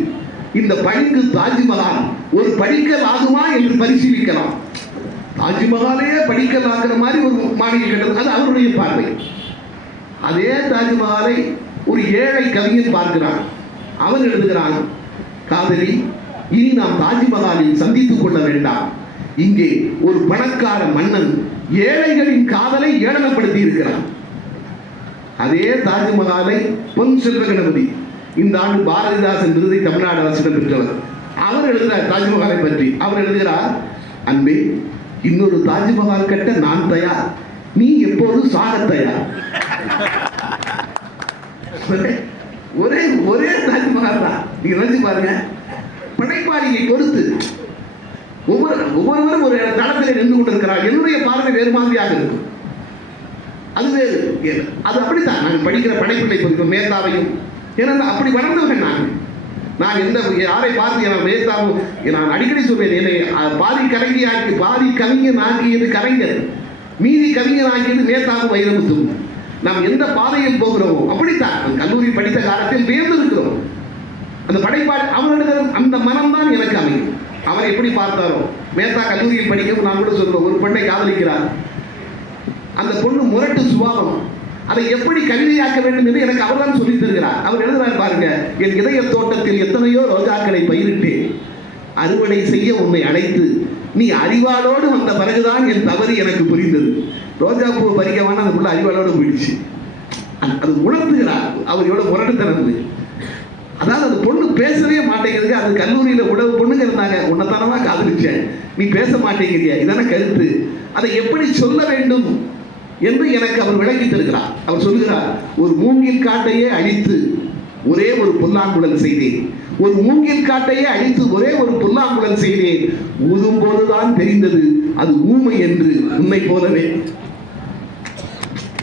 இந்த பணிக்கு தாஜ்மஹால் ஒரு படிக்கல் ஆகுமா என்று பரிசீலிக்கலாம். தாஜ்மஹாலையே படிக்கல் ஆகிற மாதிரி ஒரு மாளிகை கட்டது, அது அவருடைய பார்வை. அதே தாஜ்மஹாலை ஒரு ஏழை கவிஞன் பார்க்கிறான். அவன் எழுதுகிறான், காதலி, இனி நாம் தாஜ்மஹாலில் சந்தித்துக் கொள்ள வேண்டாம். இங்கே ஒரு பணக்கார மன்னன் ஏழைகளின் காதலை ஏளனப்படுத்தி இருக்கிறான். அதே தாஜ்மஹாலை பொன் செல்வ கணபதி இந்த ஆண்டு பாரதிதாசன் விருதை தமிழ்நாடு அரசிடம் பெற்றவர். அவர் எழுதுகிறார் தாஜ்மஹாலை பற்றி. அவர் எழுதுகிறார், அன்பே, இன்னொரு தாஜ்மஹால் கட்ட நான் தயார், நீ எப்போது சாக தயார். ஒரே ஒரே தாஜ்மஹால் தான். நீங்க நினைச்சு பாருங்க, படைப்பாளியை பொறுத்து ஒவ்வொருவரும் ஒரு தளத்தில் நின்று கொண்டிருக்கிறார். என்னுடைய பார்வை வேறு மாதிரியாக இருக்கும். அது வேறு, அது அப்படித்தான். நாங்கள் படிக்கிற படைப்பினை பொறுக்கும் மேத்தாவையும், ஏன்னா அப்படி வளர்ந்தவர்கள் நான் எந்த யாரை பார்த்து நான் மேத்தாவும் நான் அடிக்கடி சொல்வேன், என்னை பாதி கலைஞராக்கி பாதி கவிஞன் ஆக்கியது கலைஞர், மீதி கவிஞர் ஆக்கியது மேத்தாவும் வைரமுத்தும். நாம் எந்த பாதையில் போகிறோமோ அப்படித்தான். கல்லூரி படித்த காலத்தில் வேர்ந்து இருக்கிறோம். அந்த படைப்பாளி அவருடைய அந்த மனம்தான் எனக்கு அமையும். அவர் எப்படி பார்த்தாரோ, மேத்தா கல்லூரியில் படிக்கவும் நான் கூட சொல்லுவேன், ஒரு பெண்ணை காதலிக்கிறார். அந்த பொண்ணு முரட்டு சுபாவம், அதை எப்படி கவிதையாக்க வேண்டும் என்று எனக்கு அவர் தான் சொல்லி தருகிறார். அவர் எழுதுறார் பாருங்க, என் இதய தோட்டத்தில் எத்தனையோ ரோஜாக்களை பயிரிட்டேன், அறுவடை செய்ய உன்னை அழைத்து நீ அறிவாளோடு வந்த பிறகுதான் என் தவறு எனக்கு புரிந்தது. ரோஜா பூவை பறிக்கவான அந்த புள்ள அறிவாளோடு போயிடுச்சு. அது உணர்த்துகிறார் அவர் எவ்வளவு முரட்டுத்தனது. அதாவது அந்த பொண்ணு பேசவே மாட்டேங்கிறது. அது கல்லூரியில் உடவு பொண்ணுங்க இருந்தாங்க, உன்னத்தனமா காதலிச்சேன், நீ பேச மாட்டேங்கிறியா, இதான கருத்து. அதை எப்படி சொல்ல வேண்டும் என்று எனக்கு அவர் விளக்கி தருகிறார். அவர் சொல்லுகிறார், ஒரு மூங்கில் காட்டையே அழித்து ஒரே ஒரு புல்லாங்குழல் செய்தேன், ஒரு மூங்கில் காட்டையே அழித்து ஒரே ஒரு புல்லாங்குழல் செய்தேன், ஊதும் போதுதான் தெரிந்தது அது ஊமை என்று, உன்னை போலவே.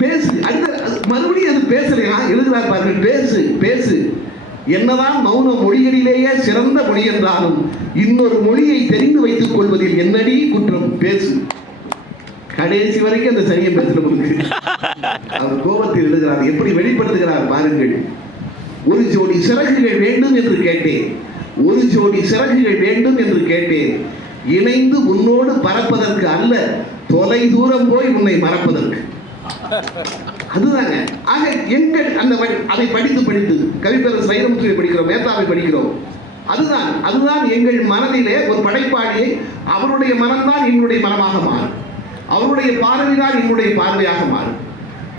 பேசு, மறுபடியும் அது பேசலையா எழுதுகிறார் பாருங்கள், பேசு பேசு, என்னதான் மௌன மொழிகளிலேயே சிறந்த மொழி என்றாலும் இன்னொரு மொழியை தெரிந்து வைத்துக் கொள்வதில் என்னடி குற்றம், பேசு. கடைசி வரைக்கும் அந்த சரியை பேசுறவங்களுக்கு அவர் கோபத்தில் எழுதுகிறார். எப்படி வெளிப்படுத்துகிறார் பாருங்கள். ஒரு ஜோடி சிறகுகள் வேண்டும் என்று கேட்டேன், ஒரு ஜோடி சிறகுகள் வேண்டும் என்று கேட்டேன், இணைந்து உன்னோடு பறப்பதற்கு அல்ல, தொலை தூரம் போய் உன்னை மறப்பதற்கு. அதுதாங்க. ஆக எங்கள் அந்த அதை படித்து கவிப்பேரரசு வைரமுத்துவை படிக்கிறோம், மேத்தாவை படிக்கிறோம். அதுதான் எங்கள் மனதிலே ஒரு படைப்பாளியை அவருடைய மனம்தான் என்னுடைய மனமாக மாறும், அவருடைய பார்வைதான் என்னுடைய பார்வையாக மாறும்.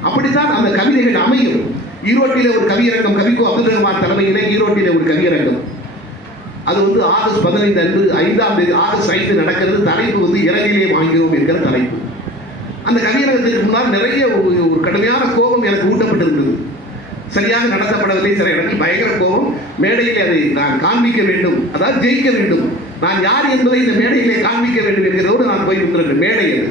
அப்படித்தான் அந்த கவிதைகள் அமையும். ஈரோட்டிலே ஒரு கவியரங்கம், கவிக்கோ அப்துல் ரஹ்மான் தலைமையிலே ஈரோட்டிலே ஒரு கவியரங்கம். அது ஆகஸ்ட் 15 அன்று 5ஆம் தேதி ஆகஸ்ட் 5 நடக்கிறது. தலைப்பு இரவிலே வாங்கிறோம் என்கிற தலைப்பு. அந்த கவியரங்கத்திற்கு முன்னால் நிறைய ஒரு கடுமையான கோபம் எனக்கு ஊட்டப்பட்டிருந்தது. சரியாக நடத்தப்படவில்லை. சில இடத்தில் பயங்கர கோபம். மேடையிலே அதை நான் காண்பிக்க வேண்டும், அதாவது ஜெயிக்க வேண்டும், நான் யார் என்பதை இந்த மேடையிலே காண்பிக்க வேண்டும் என்கிறதோடு நான் போய் வந்திருக்கேன். மேடையில்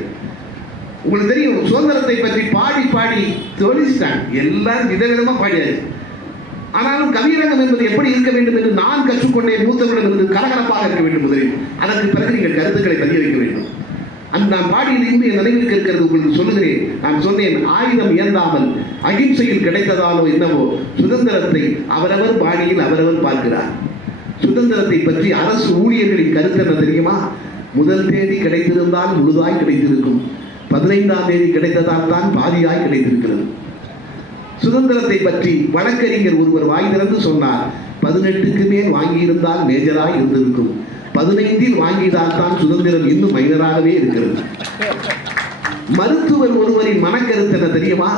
உங்களுக்கு தெரியும், சுதந்திரத்தை பற்றி பாடி பாடி தொழிச்சிட்டாங்க, எல்லாரும் விதவிதமா பாடியாச்சு. ஆனாலும் கவியரங்கம் என்பது எப்படி இருக்க வேண்டும் என்று நான் கற்றுக்கொண்டேன். மூத்தவரிடம் இருந்து கலகலப்பாக இருக்க வேண்டும் முதலில், அதற்கு பிறகு நீங்கள் கருத்துக்களை பதிய வைக்க வேண்டும். அந்த நான் பாடியது இன்று என் நினைவிற்கு இருக்கிறது, உங்களுக்கு சொல்லுகிறேன். நான் சொன்னேன், ஆயுதம் இயந்தாமல் அகிம்சையில் கிடைத்ததாலோ என்னவோ சுதந்திரத்தை அவரவர் பாணியில் அவரவர் பார்க்கிறார். சுதந்திரத்தை பற்றி அரசு ஊழியர்களின் கருத்து என்ன தெரியுமா? முதல் தேதி கிடைத்திருந்தால் முழுதாய் கிடைத்திருக்கும், 15ஆம் தேதி கிடைத்ததால் தான் பாதியாய் கிடைத்திருக்கிறது. சுதந்திரத்தை பற்றி வழக்கறிஞர் ஒருவர் வாய் திறந்து சொன்னார், 18க்கு மேல் வாங்கியிருந்தால் மேஜராய் இருந்திருக்கும், 15இல் வாங்கியதால் தான் சுதந்திரம் இன்னும் மைனராகவே இருக்கிறது. மருத்துவர் ஒருவரின் மனக்கருத்து என்ன தெரியுமா?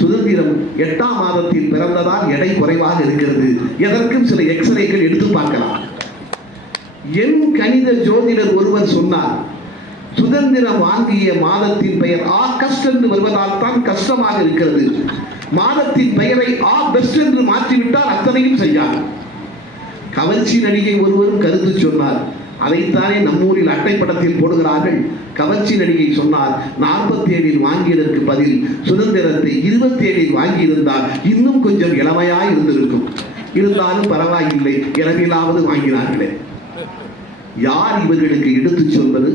சுதந்திரம் 8ஆம் மாதத்தில் பிறந்ததால் எடை குறைவாக இருக்கிறது, எதற்கும் சில எக்ஸ்ரேக்கள் எடுத்து பார்க்கலாம். என் கணித ஜோதிடர் ஒருவர் சொன்னார், சுதந்திரம் வாங்கிய மாதத்தின் பெயர் ஆகஸ்ட் என்று வருவதால் தான் கஷ்டமாக இருக்கிறது, மாதத்தின் பெயரை பெஸ்ட் என்று மாற்றிவிட்டால் அத்தனையும் செய்யாது. கவர்ச்சி நடிகை ஒருவரும் கருத்து சொன்னார், அதைத்தானே நம்மூரில் அட்டைப்படத்தில் போடுகிறார்கள். கவர்ச்சி நடிகை சொன்னார், 47இல் வாங்கியதற்கு பதில் சுதந்திரத்தை 27இல் வாங்கியிருந்தால் இன்னும் கொஞ்சம் இளமையாய் இருந்திருக்கும், இருந்தாலும் பரவாயில்லை, இரவிலாவது வாங்கினார்களே. யார் இவர்களுக்கு எடுத்துச் சொல்வது?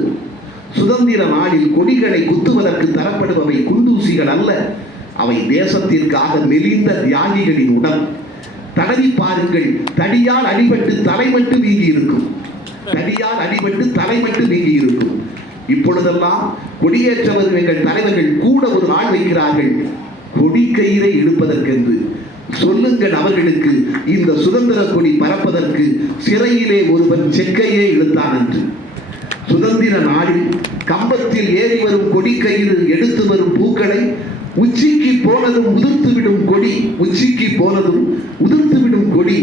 சுதந்திர நாளில் கொடிகளை குத்துவதற்கு தரப்படுபவை குண்டூசிகள் அல்ல, அவை தேசத்திற்காக மெலிந்த தியாகிகளின் உடல். தடவி பாருங்கள், தடியால் அடிபட்டு தலை மட்டும் வீங்கி இருக்கும், தடியால் அடிபட்டு தலை மட்டும் வீங்கி இருக்கும். இப்பொழுதெல்லாம் கொடியேற்றவர்கள் தலைவர்கள் கூட ஒரு ஆள் வைக்கிறார்கள், கொடி கயிறை இழுப்பதற்கென்று. சொல்லுங்கள் அவர்களுக்கு, இந்த சுதந்திர கொடி பறப்பதற்கு சிறையிலே ஒருவன் செக்கையே இழுத்தான் என்று. சுதந்திர நாளில் கம்பத்தில் ஏறி வரும் கொடி கயிறு எடுத்து வரும் பூக்களை உச்சிக்கு போனதும் உதிர்த்துவிடும் கொடி, உச்சிக்கு போனதும் உதிர்த்துவிடும் கொடி.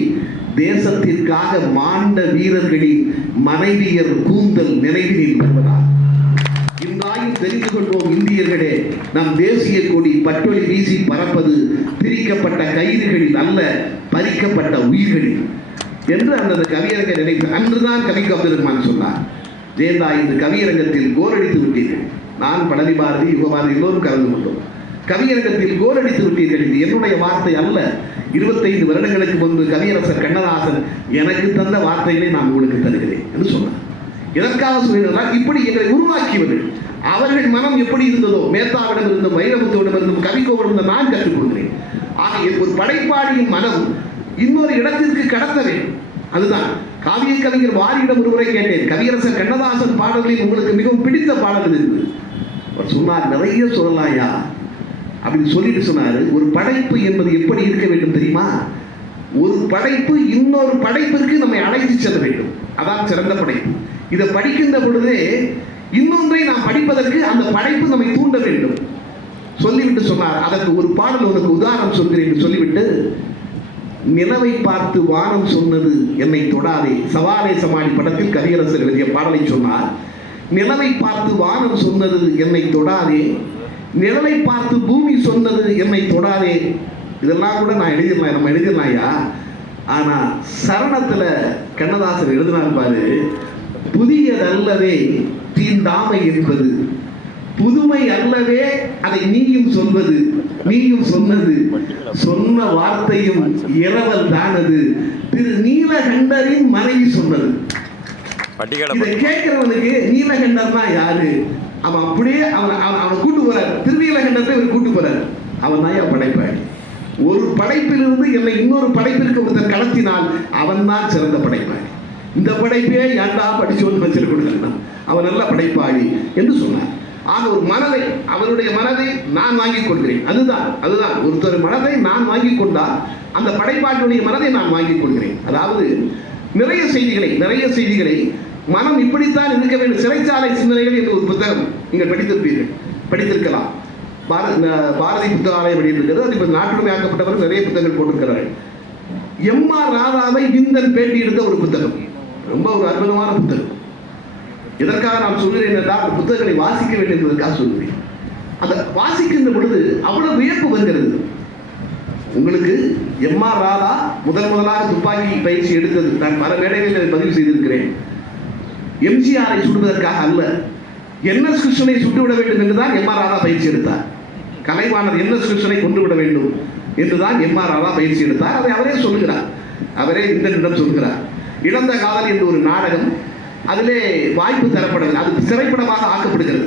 தேசத்திற்காக மாண்ட வீரர்களின் மனைவியர் கூந்தல் நினைவில் வருவதா? இந்தாயும் தெரிந்து கொள்வோம் இந்தியர்களே, நம் தேசிய கொடி பட்டொலி வீசி பறப்பது பிரிக்கப்பட்ட கயிறுகளில் அல்ல, பறிக்கப்பட்ட உயிர்களில் என்று அந்த கவியரங்கர் நினைத்தார். அன்றுதான் கவி அப்துல் ரஹ்மான் சொன்னார், ஜெயந்தா இந்த கவியரங்கத்தில் கோல் அடித்து விட்டீர்கள். நான் பழனி பாரதி, யுகபாரதி எல்லோரும் கலந்து கொண்டோம். கவியரங்கத்தில் கோல் அடித்து விட்டீர்கள், இது என்னுடைய வார்த்தை அல்ல. 25 வருடங்களுக்கு முன்பு கவியரசர் கண்ணதாசன் எனக்கு தந்த வார்த்தைகளை நான் உங்களுக்கு தருகிறேன் என்று சொன்னார். எதற்காக சொல்கிறார்? இப்படி எங்களை உருவாக்கியவர்கள், அவர்கள் மனம் எப்படி இருந்ததோ, மேத்தாவிடம் இருந்தும் வைரமுத்துவிடம் இருந்தும் கவிக்கோவிடம் இருந்தும் நான் கற்றுக்கொள்கிறேன். ஆக ஒரு படைப்பாளியின் மனம் இன்னொரு இடத்திற்கு கடத்த வேண்டும். அதுதான் காவிய கவிஞர் வாரியிடம் ஒருவரை கேட்டேன், கவியரசர் கண்ணதாசன் பாடல்களில் உங்களுக்கு மிகவும் பிடித்த பாடல்கள் இருக்கு. அவர் சொன்னார், நிறைய சொல்லலாயா அப்படின்னு சொல்லிட்டு சொன்னாரு, ஒரு படைப்பு என்பது எப்படி இருக்க வேண்டும் தெரியுமா? ஒரு படைப்பு இன்னொரு படைப்பிற்கு நம்மை அழைத்து செல்ல வேண்டும், அதான் சிறந்த படைப்பு. இதை படிக்கின்ற பொழுதே இன்னொன்றை நாம் படிப்பதற்கு அந்த படைப்பு நம்மை தூண்ட வேண்டும் சொல்லிவிட்டு சொன்னார். அதற்கு ஒரு பாடல் உனக்கு உதாரணம் சொல்கிறேன் சொல்லிவிட்டு, நிலவை பார்த்து வானம் சொன்னது என்னை தொடாதே, சவாலே சமாளி படத்தில் கவியரசர் எழுதிய பாடலை சொன்னார். நிலவை பார்த்து வானம் சொன்னது என்னை தொடாதே, நிழலை பார்த்து பூமி சொன்னது என்னை தொடாதே. இதெல்லாம் கூட நான் எழுதிடலாம், நம்ம எழுதிடலாம்யா. ஆனா சரணத்துல கண்ணதாசன் எழுதினார் பாரு, புதியதல்லவே தீண்டாமை என்பது, புதுமை அல்லவே அதை நீயும் சொல்வது, நீயும் சொன்னது, சொன்ன வார்த்தையும் இரவல் தானது, திரு நீலகண்டரின் மனைவி சொன்னது. இதை கேட்கிறவனுக்கு நீலகண்டர்னா யாரு? அவன் அப்படியே அவனை கூட்டு போறார், திருநீலகண்டத்தை இவர் கூட்டு போறார். அவன் தான் படைப்பாளி. ஒரு படைப்பிலிருந்து என்னை இன்னொரு படைப்பிற்கு ஒருத்தர் கடத்தினால் அவன் தான் சிறந்த படைப்பாளி. இந்த படைப்பே ஏண்டா படிச்சோன்னு வச்சிருக்க கொடுக்கணும், அவன் நல்ல படைப்பாளி என்று சொன்னார். ஆக ஒரு மனதை, அவருடைய மனதை நான் வாங்கிக் கொள்கிறேன். அதுதான் ஒருத்தர் மனதை நான் வாங்கிக் கொண்டால் அந்த படைப்பாளியுடைய மனதை நான் வாங்கிக் கொள்கிறேன். அதாவது நிறைய செய்திகளை மனம் இப்படித்தான் இருக்க வேண்டும். சிறைச்சாலை சிந்தனைகள் என்று ஒரு புத்தகம் நீங்கள் படித்திருக்கலாம். பாரதி புத்தகாலயம் வெளியிட்டிருக்கிறது. அது இப்போ நாட்டுடைமையாக்கப்பட்டவர்கள் நிறைய புத்தகங்கள் போட்டிருக்கிறார்கள். எம்.ஆர். ராதாவை விந்தன் பேட்டி எடுத்த ஒரு புத்தகம், ரொம்ப ஒரு அற்புதமான புத்தகம். எதற்காக நான் சொல்கிறேன் என்றால், அந்த புத்தகங்களை வாசிக்க வேண்டும் என்பதற்காக சொல்கிறேன். அந்த வாசிக்கின்ற பொழுது அவ்வளவு வியப்பு வருகிறது உங்களுக்கு. எம்.ஆர். ராதா முதலாக துப்பாக்கி பயிற்சி எடுத்தது நான் பல மேடைகளில் பதிவு செய்திருக்கிறேன். எம்ஜிஆரை சுடுவதற்காக அல்ல, என்.எஸ். கிருஷ்ணனை சுட்டுவிட வேண்டும் என்றுதான் எம்.ஆர். ராதா பயிற்சி எடுத்தார். கலைவாணர் என்.எஸ். கிருஷ்ணனை கொண்டுவிட வேண்டும் என்றுதான் எம்.ஆர். ராதா பயிற்சி எடுத்தார். அதை அவரே சொல்லுகிறார், அவரே இந்திரனிடம் சொல்கிறார். இழந்த காதல் என்று ஒரு நாடகம், அதிலே வாய்ப்பு தரப்படவில்லை, அது திரைப்படமாக ஆக்கப்படுகிறது.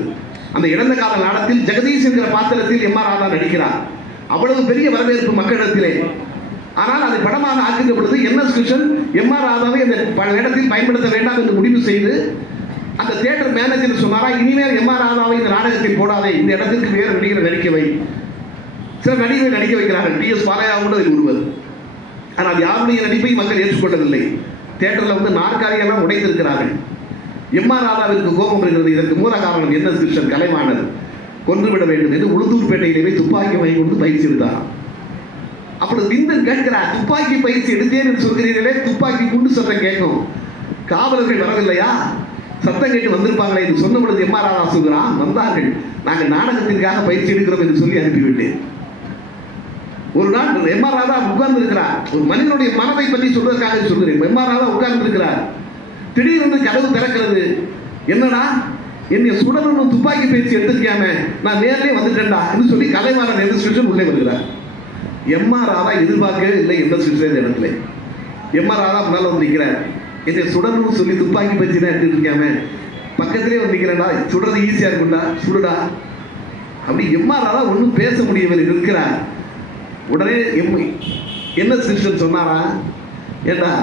அந்த இழந்த காதல் நாடகத்தில் ஜெகதீஷ் என்கிற பாத்திரத்தில் எம்.ஆர். ராதா நடிக்கிறார். அவ்வளவு பெரிய வரவேற்பு மக்களிடத்திலே. ஆனால் அதை படமாக ஆக்குகிற பொழுது என்.எஸ். கிருஷ்ணன் எம்.ஆர். ராதாவை அந்த இடத்தில் பயன்படுத்த வேண்டாம் என்று முடிவு செய்து அந்த தியேட்டர் மேனேஜர் சொன்னாரா, இனிமேல் எம்.ஆர். ராதாவை இந்த நாடகத்தில் போடாதே, இந்த இடத்திற்கு வேறு நடிகரை நடிக்க வை. சில நடிகரை நடிக்க வைக்கிறார்கள், டி.எஸ். பாலையா கூட அதில் ஒருவர். ஆனால் யாருடைய நடிப்பை மக்கள் ஏற்றுக்கொள்ளவில்லை. தியேட்டரில் வந்து நாற்காலியெல்லாம் உடைத்திருக்கிறார்கள். எம்.ஆர். ராதாவிற்கு கோபம் இருக்கிறது. இதற்கு மூல காரணம் என்.எஸ். கிருஷ்ணன் கலைவாணர் கொன்றுவிட வேண்டும் என்று உளுந்தூர்பேட்டையிலே துப்பாக்கி வாங்கி கொண்டு பயிற்சி எடுத்தார். அப்படி விந்தன் கேட்கிறார், துப்பாக்கி பயிற்சி எடுத்தேன் என்று சொல்கிறீர்களே, துப்பாக்கி குண்டு சத்தம் கேட்கும், காவலர்கள் வரவில்லையா, சத்தம் கேட்டு வந்திருப்பாங்களே என்று சொன்ன பொழுது எம்.ஆர். ராதா சொல்கிறான், வந்தார்கள், நாங்கள் நாடகத்திற்காக பயிற்சி எடுக்கிறோம் என்று சொல்லி அனுப்பிவிட்டேன். ஒரு நாள் எம்.ஆர். ராதா உட்கார்ந்து இருக்கிறார். ஒரு மனிதனுடைய மனதை பற்றி சொல்வதற்காக சொல்கிறேன். எம்.ஆர். ராதா உட்கார்ந்து இருக்கிறார். திடீரென்று கதவு திறக்கிறது. என்னடா, என்னை சுடணும் துப்பாக்கி பயிற்சி எடுத்துக்காம நான் நேரிலே வந்துட்டேன்டா என்று சொல்லி கலைவாணர் என்.எஸ். கிருஷ்ணன் உள்ளே வருகிறார். எம்.ஆர். ராதா எதிர்பார்க்கவே இல்லை என்.எஸ். கிருஷ்ணன் இந்த இடத்துல. எம்.ஆர். ராதா முன்னால் வந்து நிற்கிறார். என்னை சுடணும்னு சொல்லி துப்பாக்கி பயிற்சி தான் எடுத்துட்டு இருக்காம பக்கத்திலே வந்து நிற்கிறேன்டா, சுடுறது ஈஸியா இருக்கும்டா, சுடுடா. அப்படி எம்.ஆர். ராதா ஒன்றும் பேச முடியவில்லை, இருக்கிறார். உடனே என்.எஸ். கிருஷ்ணன் சொன்னாரா, ஏண்டா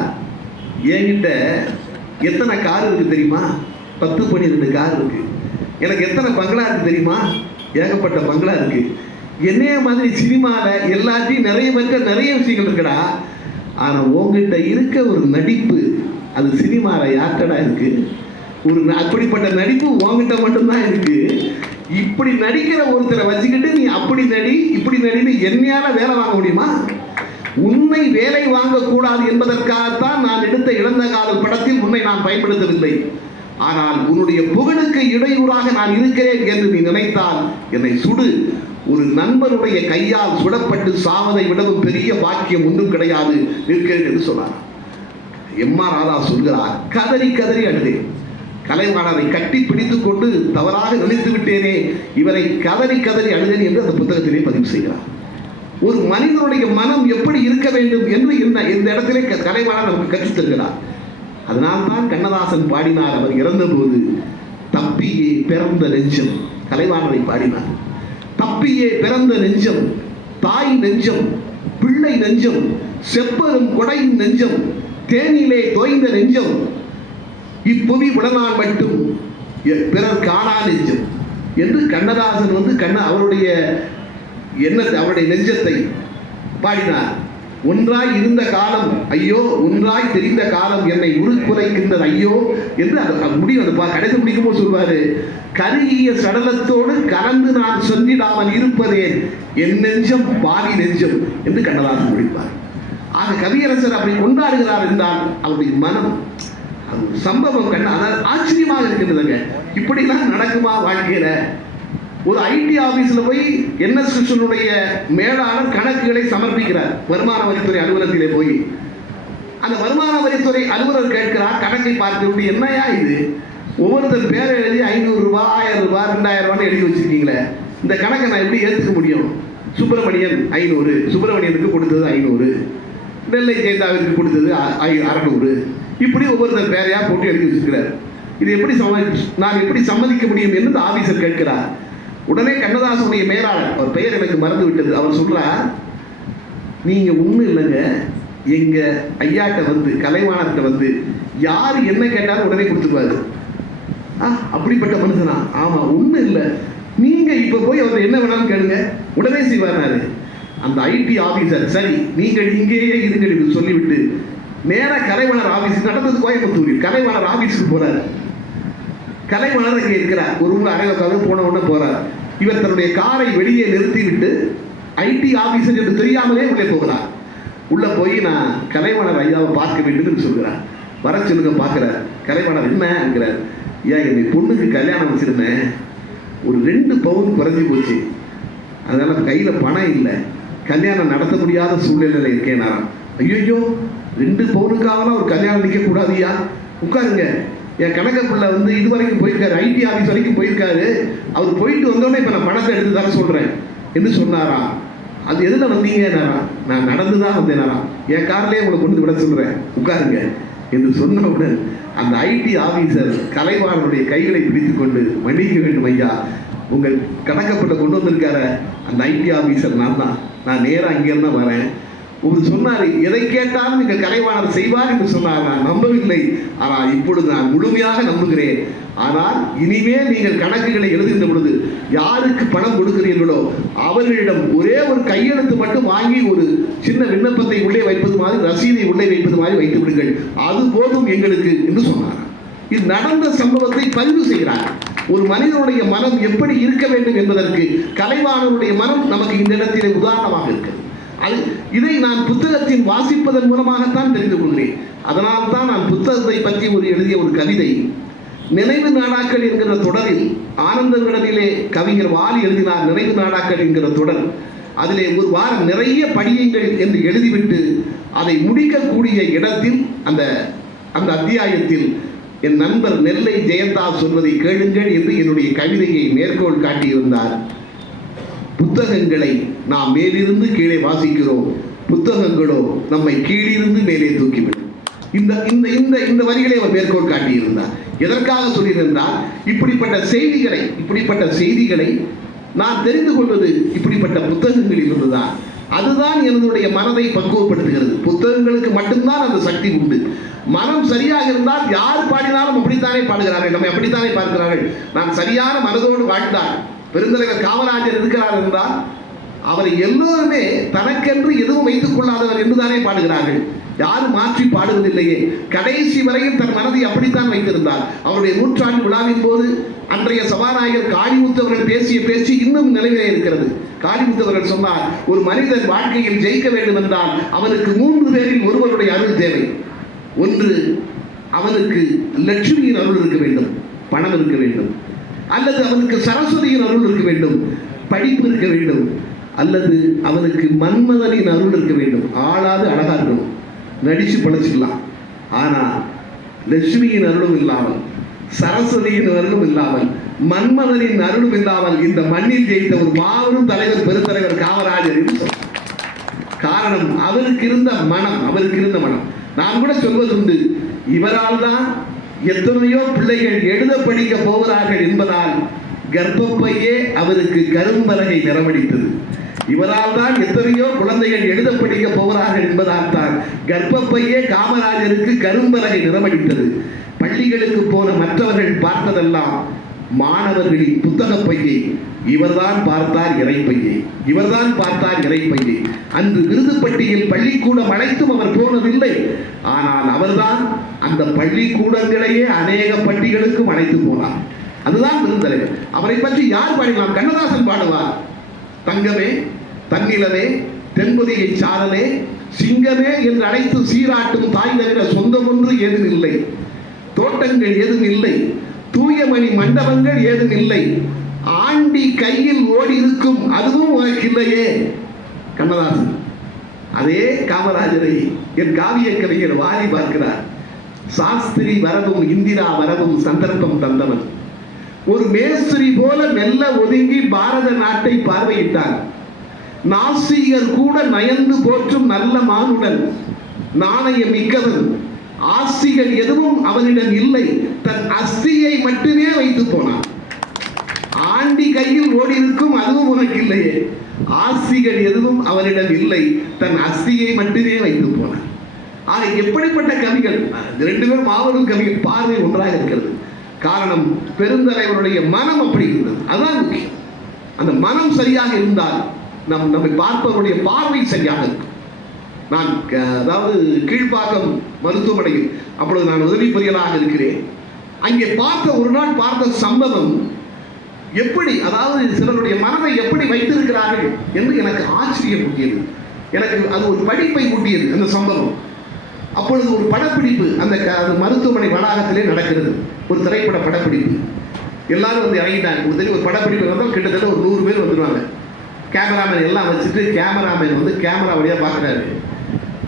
என்கிட்ட எத்தனை கார் இருக்கு தெரியுமா? 10-12 கார் இருக்கு. எனக்கு எத்தனை பங்களா இருக்கு தெரியுமா? ஏகப்பட்ட பங்களா இருக்கு. என்னைய மாதிரி சினிமாவில் எல்லாத்தையும் நிறைய பேருக்கு நிறைய விஷயங்கள் இருக்குடா. ஆனால் உங்ககிட்ட இருக்க ஒரு நடிப்பு, அது சினிமாவில் யார்கிட்டடா இருக்கு? ஒரு அப்படிப்பட்ட நடிப்பு உங்ககிட்ட மட்டும்தான் இருக்கு. இப்படி நடிக்கிற ஒருத்தரை வச்சுக்கிட்டு நீ அப்படி நடி இப்படி நடின்னு என்னையால வேலை வாங்க முடியுமா? உன்னை வேலை வாங்கக்கூடாது என்பதற்காகத்தான் நான் எடுத்த இழந்த காதல் படத்தில் உன்னை நான் பயன்படுத்தவில்லை. ஆனால் உன்னுடைய புகழுக்கு இடையூறாக நான் இருக்கிறேன் என்று நீ நினைத்தால் என்னை சுடு. ஒரு நண்பருடைய கையால் சுடப்பட்டு சாவதை விடவும் பெரிய பாக்கியம் ஒன்றும் கிடையாது, இருக்கிறேன் என்று சொன்னார். எம்.ஆர். ராதா சொல்கிறார், கதறி கதறி அழுதேன். கலைவாணரை கட்டி பிடித்துக் கொண்டு தவறாக நினைத்து விட்டேனே, இவரை கதறி கதறி அழுதேன் என்று அந்த புத்தகத்திலே பதிவு செய்கிறார். ஒரு மனிதனுடைய மனம் எப்படி இருக்க வேண்டும் என்று இந்த இடத்திலே கலைவாணர் நமக்கு கற்றுத் தருகிறார். அதனால்தான் கண்ணதாசன் பாடினார், அவர் இறந்தபோது தப்பியே பிறந்த நெஞ்சம், கலைவாணரை பாடினார். தப்பியே பிறந்த நெஞ்சம், தாய் நெஞ்சம், பிள்ளை நெஞ்சம், செப்பரும் கொடையின் நெஞ்சம், தேனிலே தோய்ந்த நெஞ்சம், இப்புவி உடனால் மட்டும் பிறர் காணா நெஞ்சம் என்று கண்ணதாசன் வந்து அவருடைய எண்ணத்தை, அவருடைய நெஞ்சத்தை பாடினார். ஒன்றாய் இருந்த காலம் ஐயோ, ஒன்றாய் தெரிந்த காலம் என்னை உருக்குலைக்கின்றது ஐயோ என்று முடியும். கடைசி முடிக்கும் போது சொல்வாரு, கருகிய சடலத்தோடு கலந்து நான் சொந்திடாமல் இருப்பதேன் என் நெஞ்சம் பாவி நெஞ்சம் என்று கண்ணதாசன் முடிப்பார். ஆக கவியரசர் அப்படி கொண்டாடுகிறார் என்றால் அவருடைய மனம், அது சம்பவம் அதாவது ஆச்சரியமாக இருக்கின்றதுங்க. இப்படிலாம் நடக்குமா வாழ்க்கையில? ஒரு ஐடி ஆபீஸ்ல போய் என்.எஸ். கிருஷ்ணனுடைய மேலாளர் கணக்குகளை சமர்ப்பிக்கிறார் வருமான வரித்துறை அலுவலகத்திலே போய். அந்த வருமான வரித்துறை அலுவலர் கேட்கிறார், கணக்கை பார்த்து, என்னையா இது, ஒவ்வொருத்தர் பேரை எழுதி 500 ரூபாய் 1000 ரூபாய் 2000 ரூபான்னு எழுதி வச்சிருக்கீங்களே, இந்த கணக்கை நான் எப்படி ஏற்றுக்க முடியும்? சுப்பிரமணியன் 500, சுப்பிரமணியனுக்கு கொடுத்தது 500, நெல்லை ஜெயந்தாவிற்கு கொடுத்தது 600, இப்படி ஒவ்வொருத்தர் பேரையா போட்டு எழுதி வச்சிருக்கிறார். இது எப்படி நான் எப்படி சம்மதிக்க முடியும் என்று ஆபீசர் கேட்கிறார். உடனே கண்ணதாசனுடைய மேலாளர், அவர் பெயர் எனக்கு மறந்து விட்டது, அவர் சொல்றார், நீங்க ஒன்றும் இல்லைங்க, எங்க ஐயாட்ட வந்து கலைவாணர்கிட்ட வந்து யார் என்ன கேட்டாலும் உடனே கொடுத்துருவாரு. அப்படிப்பட்ட மனுஷனா? ஆமா, ஒன்றும் இல்லை, நீங்க இப்ப போய் அவர் என்ன வேணாலும் கேளுங்க, உடனே செய்வாரு. அந்த ஐடி ஆபீசர், சரி நீங்கள் இங்கேயே இருங்கள் என்று சொல்லிவிட்டு நேராக கலைவாணர் ஆபீஸ், நடந்தது கோயம்புத்தூரில், கலைவாணர் ஆபீஸுக்கு போறாரு. கலைவாணர் அங்கே இருக்கிறார், ஒரு ரூம்ல அறையில் போன உடனே போறார். இவர் தன்னுடைய காரை வெளியே நிறுத்திவிட்டு ஐடி ஆபீசர் என்று தெரியாமலே உள்ளே போகிறார். உள்ள போய் நான் கலைவாணர் ஐயாவை பார்க்க வேண்டும் என்று சொல்கிறார். வர சொல்லுங்க பார்க்கிறார். கலைவாணர் என்ன என்கிறார், ஐயா என்னை பொண்ணுக்கு கல்யாணம் வச்சிருந்தேன், ஒரு 2 பவுன் குறைஞ்சி போச்சு, அதனால கையில பணம் இல்லை, கல்யாணம் நடத்த முடியாத சூழ்நிலையில் இருக்கேன். ஐயோ 2 பவுனுக்காகலாம் ஒரு கல்யாணம் நிற்க கூடாதுயா, உட்காருங்க, என் கணக்க பிள்ளை வந்து இது வரைக்கும் போயிருக்காரு, ஐடி ஆஃபீஸ் வரைக்கும் போயிருக்காரு, அவர் போயிட்டு வந்தோடனே இப்போ நான் பணத்தை எடுத்து தர சொல்கிறேன் என்று சொன்னாரா? அது எதில் வந்தீங்கன்னாரா? நான் நடந்து தான் வந்தேனாரா? என் கார்லேயே உங்களை கொண்டு விட சொல்கிறேன், உட்காருங்க என்று சொன்னவுடன் அந்த ஐடி ஆஃபீஸர் கலைவாணனுடைய கைகளை பிடித்து கொண்டு, மன்னிக்க வேண்டும் ஐயா, உங்கள் கணக்கப்பட்ட கொண்டு வந்திருக்கார அந்த ஐடி ஆஃபீஸர் நான் தான், நான் நேராக அங்கேருந்து தான் வரேன். உங்களுக்கு சொன்னார், எதை கேட்டாலும் நீங்கள் கலைவாணர் செய்வார் என்று சொன்னார். நான் நம்பவில்லை, ஆனால் இப்பொழுது நான் முழுமையாக நம்புகிறேன். ஆனால் இனிமேல் நீங்கள் கணக்குகளை எழுதுகின்ற பொழுது யாருக்கு பணம் கொடுக்கிறீர்களோ அவர்களிடம் ஒரே ஒரு கையெழுத்து மட்டும் வாங்கி ஒரு சின்ன விண்ணப்பத்தை உள்ளே வைப்பது மாதிரி, ரசீதை உள்ளே வைப்பது மாதிரி வைத்து விடுங்கள், அது போதும் எங்களுக்கு என்று சொன்னார். இது நடந்த சம்பவத்தை பதிவு செய்கிறார். ஒரு மனிதனுடைய மனம் எப்படி இருக்க வேண்டும் என்பதற்கு கலைவாணருடைய மனம் நமக்கு இந்த இடத்திலே உதாரணமாக இருக்கிறது. இதை நான் புத்தகத்தின் வாசிப்பதன் மூலமாகத்தான் தெரிந்து கொள்கிறேன். அதனால் தான் நான் புத்தகத்தை பற்றி எழுதிய ஒரு கவிதை, நினைவு நாடாக்கள் என்கிற தொடரில் ஆனந்த விகடனிலே கவிஞர் வாலி எழுதினார். நினைவு நாடாக்கள் என்கிற தொடர், அதிலே ஒரு வாரம் நிறைய படியுங்கள் என்று எழுதிவிட்டு அதை முடிக்கக்கூடிய இடத்தில் அந்த அந்த அத்தியாயத்தில் என் நண்பர் நெல்லை ஜெயந்தா சொல்வதை கேளுங்கள் என்று என்னுடைய கவிதையை மேற்கோள் காட்டியிருந்தார். புத்தகங்களை நாம் மேலிருந்து கீழே வாசிக்கிறோம், புத்தகங்களோ நம்மை கீழிருந்து மேலே தூக்கிவிடும். இந்த இந்த இந்த இந்த வரிகளை அவர் மேற்கோள் காட்டியிருந்தார். எதற்காக சொல்லியிருந்தால், இப்படிப்பட்ட செய்திகளை நான் தெரிந்து கொள்வது இப்படிப்பட்ட புத்தகங்களில் இருந்துதான். அதுதான் என்னுடைய மனதை பக்குவப்படுத்துகிறது. புத்தகங்களுக்கு மட்டும்தான் அந்த சக்தி உண்டு. மனம் சரியாக இருந்தால் யார் பாடினாலும் அப்படித்தானே பாடுகிறார்கள், நம்மை அப்படித்தானே பார்க்கிறார்கள். நான் சரியான மனதோடு வாழ்ந்தார் பெருந்தலைவர் காமராஜர் இருக்கிறார் என்றால் அவரை எல்லோருமே தனக்கென்று எதுவும் வைத்துக் கொள்ளாதவர் என்றுதானே பாடுகிறார்கள். யாரும் மாற்றி பாடுவதில்லையே. கடைசி வரையில் தன் மனதை அப்படித்தான் வைத்திருந்தார். அவருடைய நூற்றாண்டு விழாவின் போது அன்றைய சபாநாயகர் காளிமுத்து அவர்கள் பேசிய பேச்சு இன்னும் நிலையிலே இருக்கிறது. காளிமுத்து அவர்கள் சொன்னார், ஒரு மனிதன் வாழ்க்கையில் ஜெயிக்க வேண்டும் என்றால் அவனுக்கு 3 பேரில் ஒருவருடைய அருள் தேவை. ஒன்று, அவனுக்கு லட்சுமியின் அருள் இருக்க வேண்டும், பணம் இருக்க வேண்டும். அல்லது அவனுக்கு சரஸ்வதியின் அருள் இருக்க வேண்டும், படிப்பு இருக்க வேண்டும். அல்லது அவனுக்கு மன்மதனின் அருள் இருக்க வேண்டும். ஆளாது அழகா இருக்கணும், நடிச்சு பழச்சிக்கலாம். ஆனால் லட்சுமியின் அருளும் இல்லாமல், சரஸ்வதியின் அருளும் இல்லாமல், மன்மதனின் அருளும் இல்லாமல் இந்த மண்ணில் ஜெயித்த ஒரு மாபெரும் தலைவர் பெருந்தலைவர் காமராஜர் என்று சொன்னார். காரணம், அவருக்கு இருந்த மனம். நான் கூட சொல்வதுண்டு, இவரால் தான் எத்தனையோ பிள்ளைகள் எழுத படிக்க போகிறார்கள் என்பதால் கர்ப்பப்பையே அவருக்கு கரும்பலகை நிறமடித்தது. இவரால் தான் எத்தனையோ குழந்தைகள் எழுத படிக்க போகிறார்கள் என்பதால் தான் கர்ப்பப்பையே காமராஜருக்கு கரும்பலகை நிறமடித்தது. பள்ளிகளுக்கு போன மற்றவர்கள் பார்த்ததெல்லாம் மாணவர்களின் புத்தகப்பையை, இவர்தான் பார்த்தார் இறைப்பையை. அன்று விருதுப்பட்டியில் பள்ளிக்கூடம் அனைத்தும் அவர் போனதில்லை. ஆனால் அவர்தான் அந்த பள்ளிக்கூடங்களையே அநேக பள்ளிகளுக்கும் அழைத்து போனார். அதுதான் பெருந்தலைவர். அவரை பற்றி யார் பாடினார்? கண்ணதாசன் பாடுவார். தங்கமே, தன்னிலவே, தென்பொதிகை சாரலே, சிங்கமே என்று அழைத்து சீராட்டும் தாய் தவிர சொந்தம் ஒன்று ஏதும் இல்லை, தோட்டங்கள் ஏதும் இல்லை, தூயமணி மண்டபங்கள் ஏதும் இல்லை, ஆண்டி கையில் ஓடி இருக்கும் அதுவும் உனக்கு இல்லையே. கண்ணதாசன். அதே காமராஜரை என் காவிய கவிஞர் வாலி பார்க்கிறார். சாஸ்திரி வரவும் இந்திரா வரவும் சந்தர்ப்பம் தந்தவன், ஒரு மேஸ்திரி போல மெல்ல ஒதுங்கி பாரத நாட்டை பார்வையிட்டார். நாசிகர் கூட நயந்து போற்றும் நல்ல மானுடன், நாணய மிக்கவன், ஆசிகள் எதுவும் அவனிடம் இல்லை, தன் அஸ்தியை மட்டுமே வைத்து போனான். ஆண்டி கையில் ஓடி இருக்கும் அதுவும் உனக்கு இல்லையே, ஆசிகள் எதுவும் அவனிடம் இல்லை, தன் அஸ்தியை மட்டுமே வைத்து போனான். ஆக எப்படிப்பட்ட கவிகள்! 2 பேரும் மாபெரும் கவிகள். பார்வை ஒன்றாக இருக்கிறது. காரணம், பெருந்தலைவருடைய மனம் அப்படி இருந்தது. அதுதான் முக்கியம். அந்த மனம் சரியாக இருந்தால் நம்மை பார்ப்பவருடைய பார்வை சரியாக இருக்கும். நான் அதாவது கீழ்ப்பாக்கம் மருத்துவமனையில் அப்பொழுது நான் உதவி பொறியாளராக இருக்கிறேன். அங்கே ஒரு நாள் பார்த்த சம்பவம் எப்படி, அதாவது சிலருடைய மனதை எப்படி வைத்திருக்கிறார்கள் என்று எனக்கு ஆச்சரியம் ஊட்டியது. எனக்கு அது ஒரு படிப்பை ஊட்டியது அந்த சம்பவம். அப்பொழுது ஒரு படப்பிடிப்பு அந்த மருத்துவமனை வளாகத்திலே நடக்கிறது. ஒரு திரைப்பட படப்பிடிப்பு. எல்லாரும் வந்து இறங்கிட்டாங்க. ஒரு படப்பிடிப்பு வந்தால் கிட்டத்தட்ட ஒரு 100 பேர் வந்துடுவாங்க. கேமராமேன் எல்லாம் வச்சுட்டு கேமராமேன் வந்து கேமரா வழியாக பார்க்குறாரு.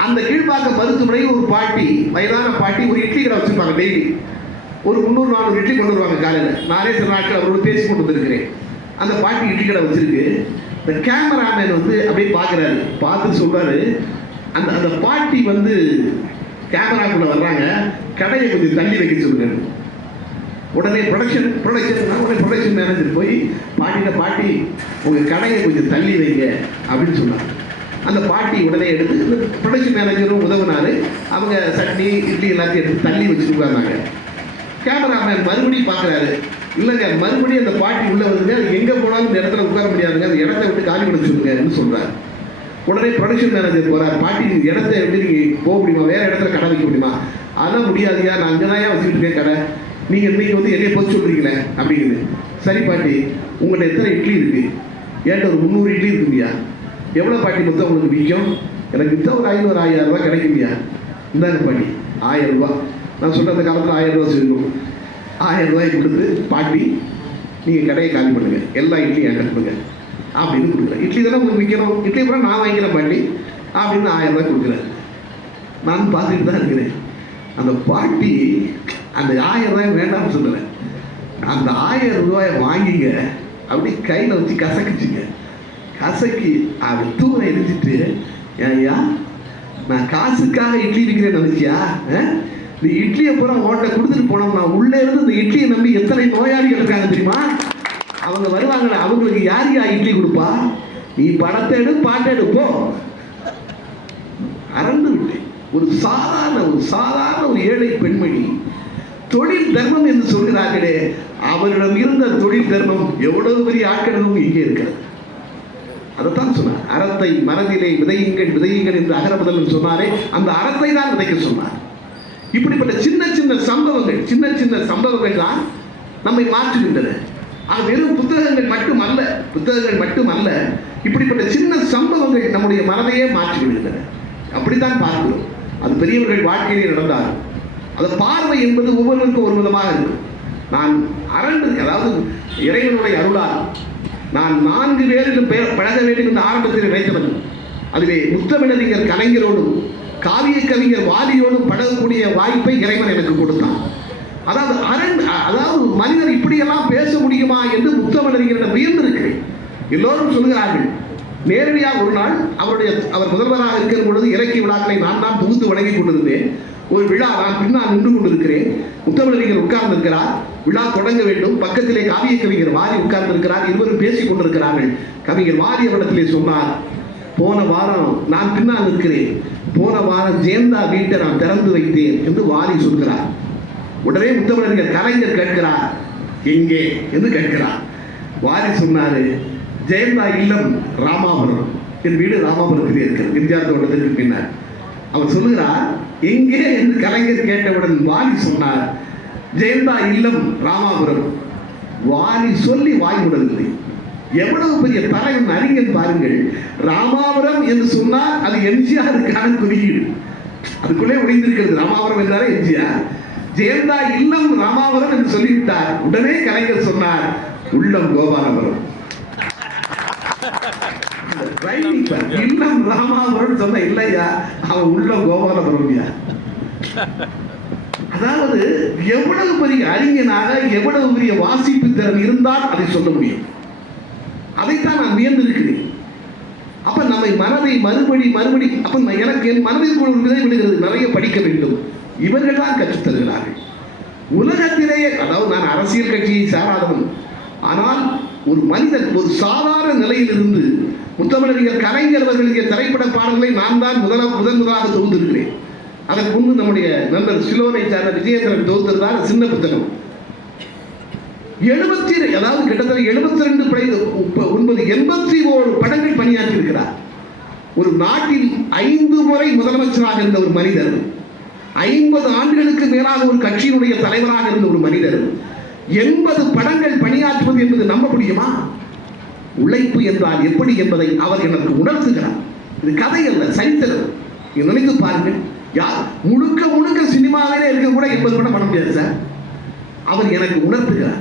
அந்த கீழ்ப்பாக்க மருத்துவமனையில் ஒரு பாட்டி, வயதான பாட்டி, ஒரு இட்லி கடை வச்சுருப்பாங்க. டெய்லி ஒரு 300-400 இட்லி கொண்டு வருவாங்க காலையில். நானே சில நாட்கள் அவரோட பேசி கொண்டு வந்திருக்கிறேன். அந்த பாட்டி இட்லி கடை வச்சிருக்கு. இந்த கேமராமேன் வந்து அப்படியே பார்க்குறாரு. பார்த்து சொல்றாரு, அந்த அந்த பாட்டி வந்து கேமராக்குள்ள வர்றாங்க, கடையை கொஞ்சம் தள்ளி வைக்க சொல்லுங்க. உடனே ப்ரொடக்ஷன் மேனேஜர் போய் பாட்டி உங்கள் கடையை கொஞ்சம் தள்ளி வைங்க அப்படின்னு சொன்னாங்க. அந்த பாட்டி உடனே எடுத்து ப்ரொடக்ஷன் மேனேஜரும் உதவினாரு. அவங்க சட்னி இட்லி எல்லாத்தையும் எடுத்து தள்ளி வச்சுருக்காங்க. கேமராமேன் மறுபடியும் பார்க்குறாரு, இல்லைங்க மறுபடியும் அந்த பாட்டி உள்ளே வருதுங்க, அது எங்கே போனாலும் இந்த இடத்துல உட்கார முடியாதுங்க, அந்த இடத்த விட்டு காலி பண்ண சொல்லுங்கன்னு சொல்கிறார். உடனே ப்ரொடக்ஷன் மேனேஜர் போகிறார், பாட்டி இந்த இடத்த எப்படி நீங்கள் போக முடியுமா, வேறு இடத்துல கடை வைக்க முடியுமா? அதான் முடியாதுயா, நான் அங்கே தான் வச்சுக்கிட்டு இருக்கேன் கடை, நீங்கள் இன்றைக்கி வந்து என்னைய போச்சு சொல்கிறீங்களே அப்படிங்குது. சரி பாட்டி, உங்கள்கிட்ட எத்தனை இட்லி இருக்குது? ஏன்ட்ட ஒரு 300 இட்லி இருக்குங்கய்யா. எவ்வளோ பாட்டி மொத்தம் உங்களுக்கு விற்கும்? எனக்கு விற்றா ஒரு 500-1000 ரூபா கிடைக்குங்கய்யா. இந்தாங்க பாட்டி 1000 ரூபா. நான் சொல்கிற அந்த காலத்தில் 1000 ரூபா சொல்லணும். 1000 ரூபாய் கொடுத்து, பாட்டி நீங்கள் கடையை காலி பண்ணுங்கள், எல்லா இட்லியும் என்கிட்ட கொடுங்க அப்படின்னு கொடுக்குறேன். இட்லி தானே உங்களுக்கு விற்கணும், இட்லி கூட நான் வாங்கிக்கிறேன் பாட்டி அப்படின்னு 1000 ரூபாய் கொடுக்குறேன். நான் பார்த்துட்டு தான் இருக்கிறேன். அந்த பாட்டி அந்த 1000 ரூபாய் வேண்டாம்னு சொல்லுறேன். அந்த 1000 ரூபாயை வாங்கிங்க, அப்படி கையில் வச்சு கசக்கிச்சிங்க. கசக்கி அது தூர எரிஞ்சிட்டு, ஐயா நான் காசுக்காக இட்லி விற்கிறேன்னு நினைச்சியா? நீ இட்லியை பூரா ஓட்ட கொடுத்துட்டு போனோம்னா உள்ளே இருந்து இந்த இட்லியை நம்பி எத்தனை நோயாளிகள் இருக்காங்க தெரியுமா? அவங்க வருவாங்களே, அவங்களுக்கு யார் இட்லி கொடுப்பா? நீ படத்தை எடு, பாட்டை எடுப்போ. அரண்டு விட்டேன். ஒரு சாதாரண ஒரு ஏழை பெண்மணி தொழில் தர்மம் என்று சொல்கிறார்களே, அவரிடம் இருந்த தொழில் தர்மம் எவ்வளவு பெரிய ஆட்களும் இங்கே இருக்கிறது. அதைத்தான் சொன்னார், அறத்தை மனதிலே விதையுங்கள் என்று அகர முதல்வர் சொன்னாரே, அந்த அறத்தை தான் விதைக்க சொன்னார். இப்படிப்பட்ட சின்ன சின்ன சம்பவங்கள் தான் நம்மை மாற்றுகின்றன. வெறும் புத்தகங்கள் மட்டுமல்ல, இப்படிப்பட்ட சின்ன சம்பவங்கள் நம்முடைய மனதையே மாற்றி விடுகின்றன. அப்படித்தான் பார்க்கிறோம். அது பெரியவர்கள் வாழ்க்கையிலே நடந்தார். அது பார்வை என்பது ஒவ்வொருவருக்கும் ஒரு விதமாக இருக்கும். நான் அதாவது இறைவனுடைய அருளால் நான் 4 பேரிலும் பழக வேண்டும் என்று ஆரம்பத்தில் நினைத்தவன். அதிலே முத்தமிழறிஞர் கலைஞரோடும் காவிய கவிஞர் வாலியோடும் பழகக்கூடிய வாய்ப்பை இறைவன் எனக்கு கொடுத்தான். அதாவது மனிதர் இப்படியெல்லாம் பேச முடியுமா என்று முத்தமிழறிஞரிடம் வியந்திருக்கிறேன். எல்லோரும் சொல்கிறார்கள். நேரடியாக ஒரு நாள் அவர் முதல்வராக இருக்கிற பொழுது இலக்கிய விழாக்களை நான் தொகுத்து வழங்கி கொண்டிருந்தேன். ஒரு விழா நான் பின்னால் நின்று கொண்டிருக்கிறேன். முத்தமிழறிஞர் உட்கார்ந்திருக்கிறார். விழா தொடங்க வேண்டும். பக்கத்திலே காவிய கவிஞர் வாலி உட்கார்ந்திருக்கிறார். இருவரும் பேசிக் கொண்டிருக்கிறார்கள். கவிஞர் வாலி அவரிடத்திலே சொன்னார், போன வாரம் நான் பின்னால் நிற்கிறேன், போன வாரம் ஜெயந்தா வீட்டை நான் திறந்து வைத்தேன் என்று வாலி சொல்கிறார். உடனே முத்தமிழறிஞர் கலைஞர் கேட்கிறார், எங்கே என்று கேட்கிறார். வாலி சொன்னாரு, ஜெயந்தா இல்லம் ராமாபுரம், என் வீடு ராமாபுரத்திலே இருக்கிறது, எம்ஜிஆர் தோட்டத்திற்கு பின்னால். அவர் சொல்லுகிறார், எங்கே என்று கலைஞர் கேட்டவுடன் வாலி சொன்னார், ஜெயந்தா இல்லம் ராமாபுரம். வாலி சொல்லி வாய் விடவில்லை. எவ்வளவு பெரிய தலைவன் அறிஞன் பாருங்கள். ராமாபுரம் என்று சொன்னால் அது எம்ஜிஆருக்கான குறியீடு. அதுக்குள்ளே ஒளிந்திருக்கிறது. ராமாபுரம் என்றாலே எம்ஜிஆர். ஜெயந்தா இல்லம் ராமாபுரம் என்று சொல்லிவிட்டார். உடனே கலைஞர் சொன்னார், உள்ளம் கோபாலபுரம். இல்லம் ராமாபுரம் சொன்ன இல்லையா, அவன் உள்ளம் கோபாலபுரம். அதாவது எவ்வளவு பெரிய அறிஞனாக, எவ்வளவு பெரிய வாசிப்பு திறன் இருந்தால் அதை சொல்ல முடியும். அதைத்தான் நான் வியந்திருக்கிறேன். அப்ப நம்மை மனதை மறுபடி அப்ப எனக்கு என் மனதிற்குள் ஒரு விதை விடுகிறது, நிறைய படிக்க வேண்டும். இவர்கள் தான் கற்றுத் தருகிறார்கள். உலகத்திலேயே, அதாவது நான் அரசியல் கட்சியை சாராதவன், ஆனால் ஒரு மனிதன் ஒரு சாதாரண நிலையிலிருந்து முத்தமிழறிஞர் கலைஞர் அவர்களுடைய திரைப்பட பாடல்களை நான் தான் முதலாக தொகுத்திருக்கிறேன். அதற்கு முன்பு நம்முடைய நண்பர் சிலோனை சார்ந்த விஜயேந்திரன் தொகுத்திருந்தார் சின்ன புத்தகம். 72 81 படங்கள் பணியாற்றி இருக்கிறார். ஒரு நாட்டில் 5 முறை முதலமைச்சராக இருந்த ஒரு மனிதர், 50 ஆண்டுகளுக்கு மேலாக ஒரு கட்சியினுடைய தலைவராக இருந்த ஒரு மனிதர் 80 படங்கள் பணியாற்றுவது என்பது நம்ப முடியுமா? உழைப்பு என்றால் எப்படி என்பதை அவர் எனக்கு உணர்த்துகிறார். இது கதை அல்ல, சரித்திரம். நினைத்து பாருங்கள். முழுக்க சினிமாவிலே இருக்க கூட 80 படம் பண்ண முடியாது சார். அவர் எனக்கு உணர்த்துகிறார்.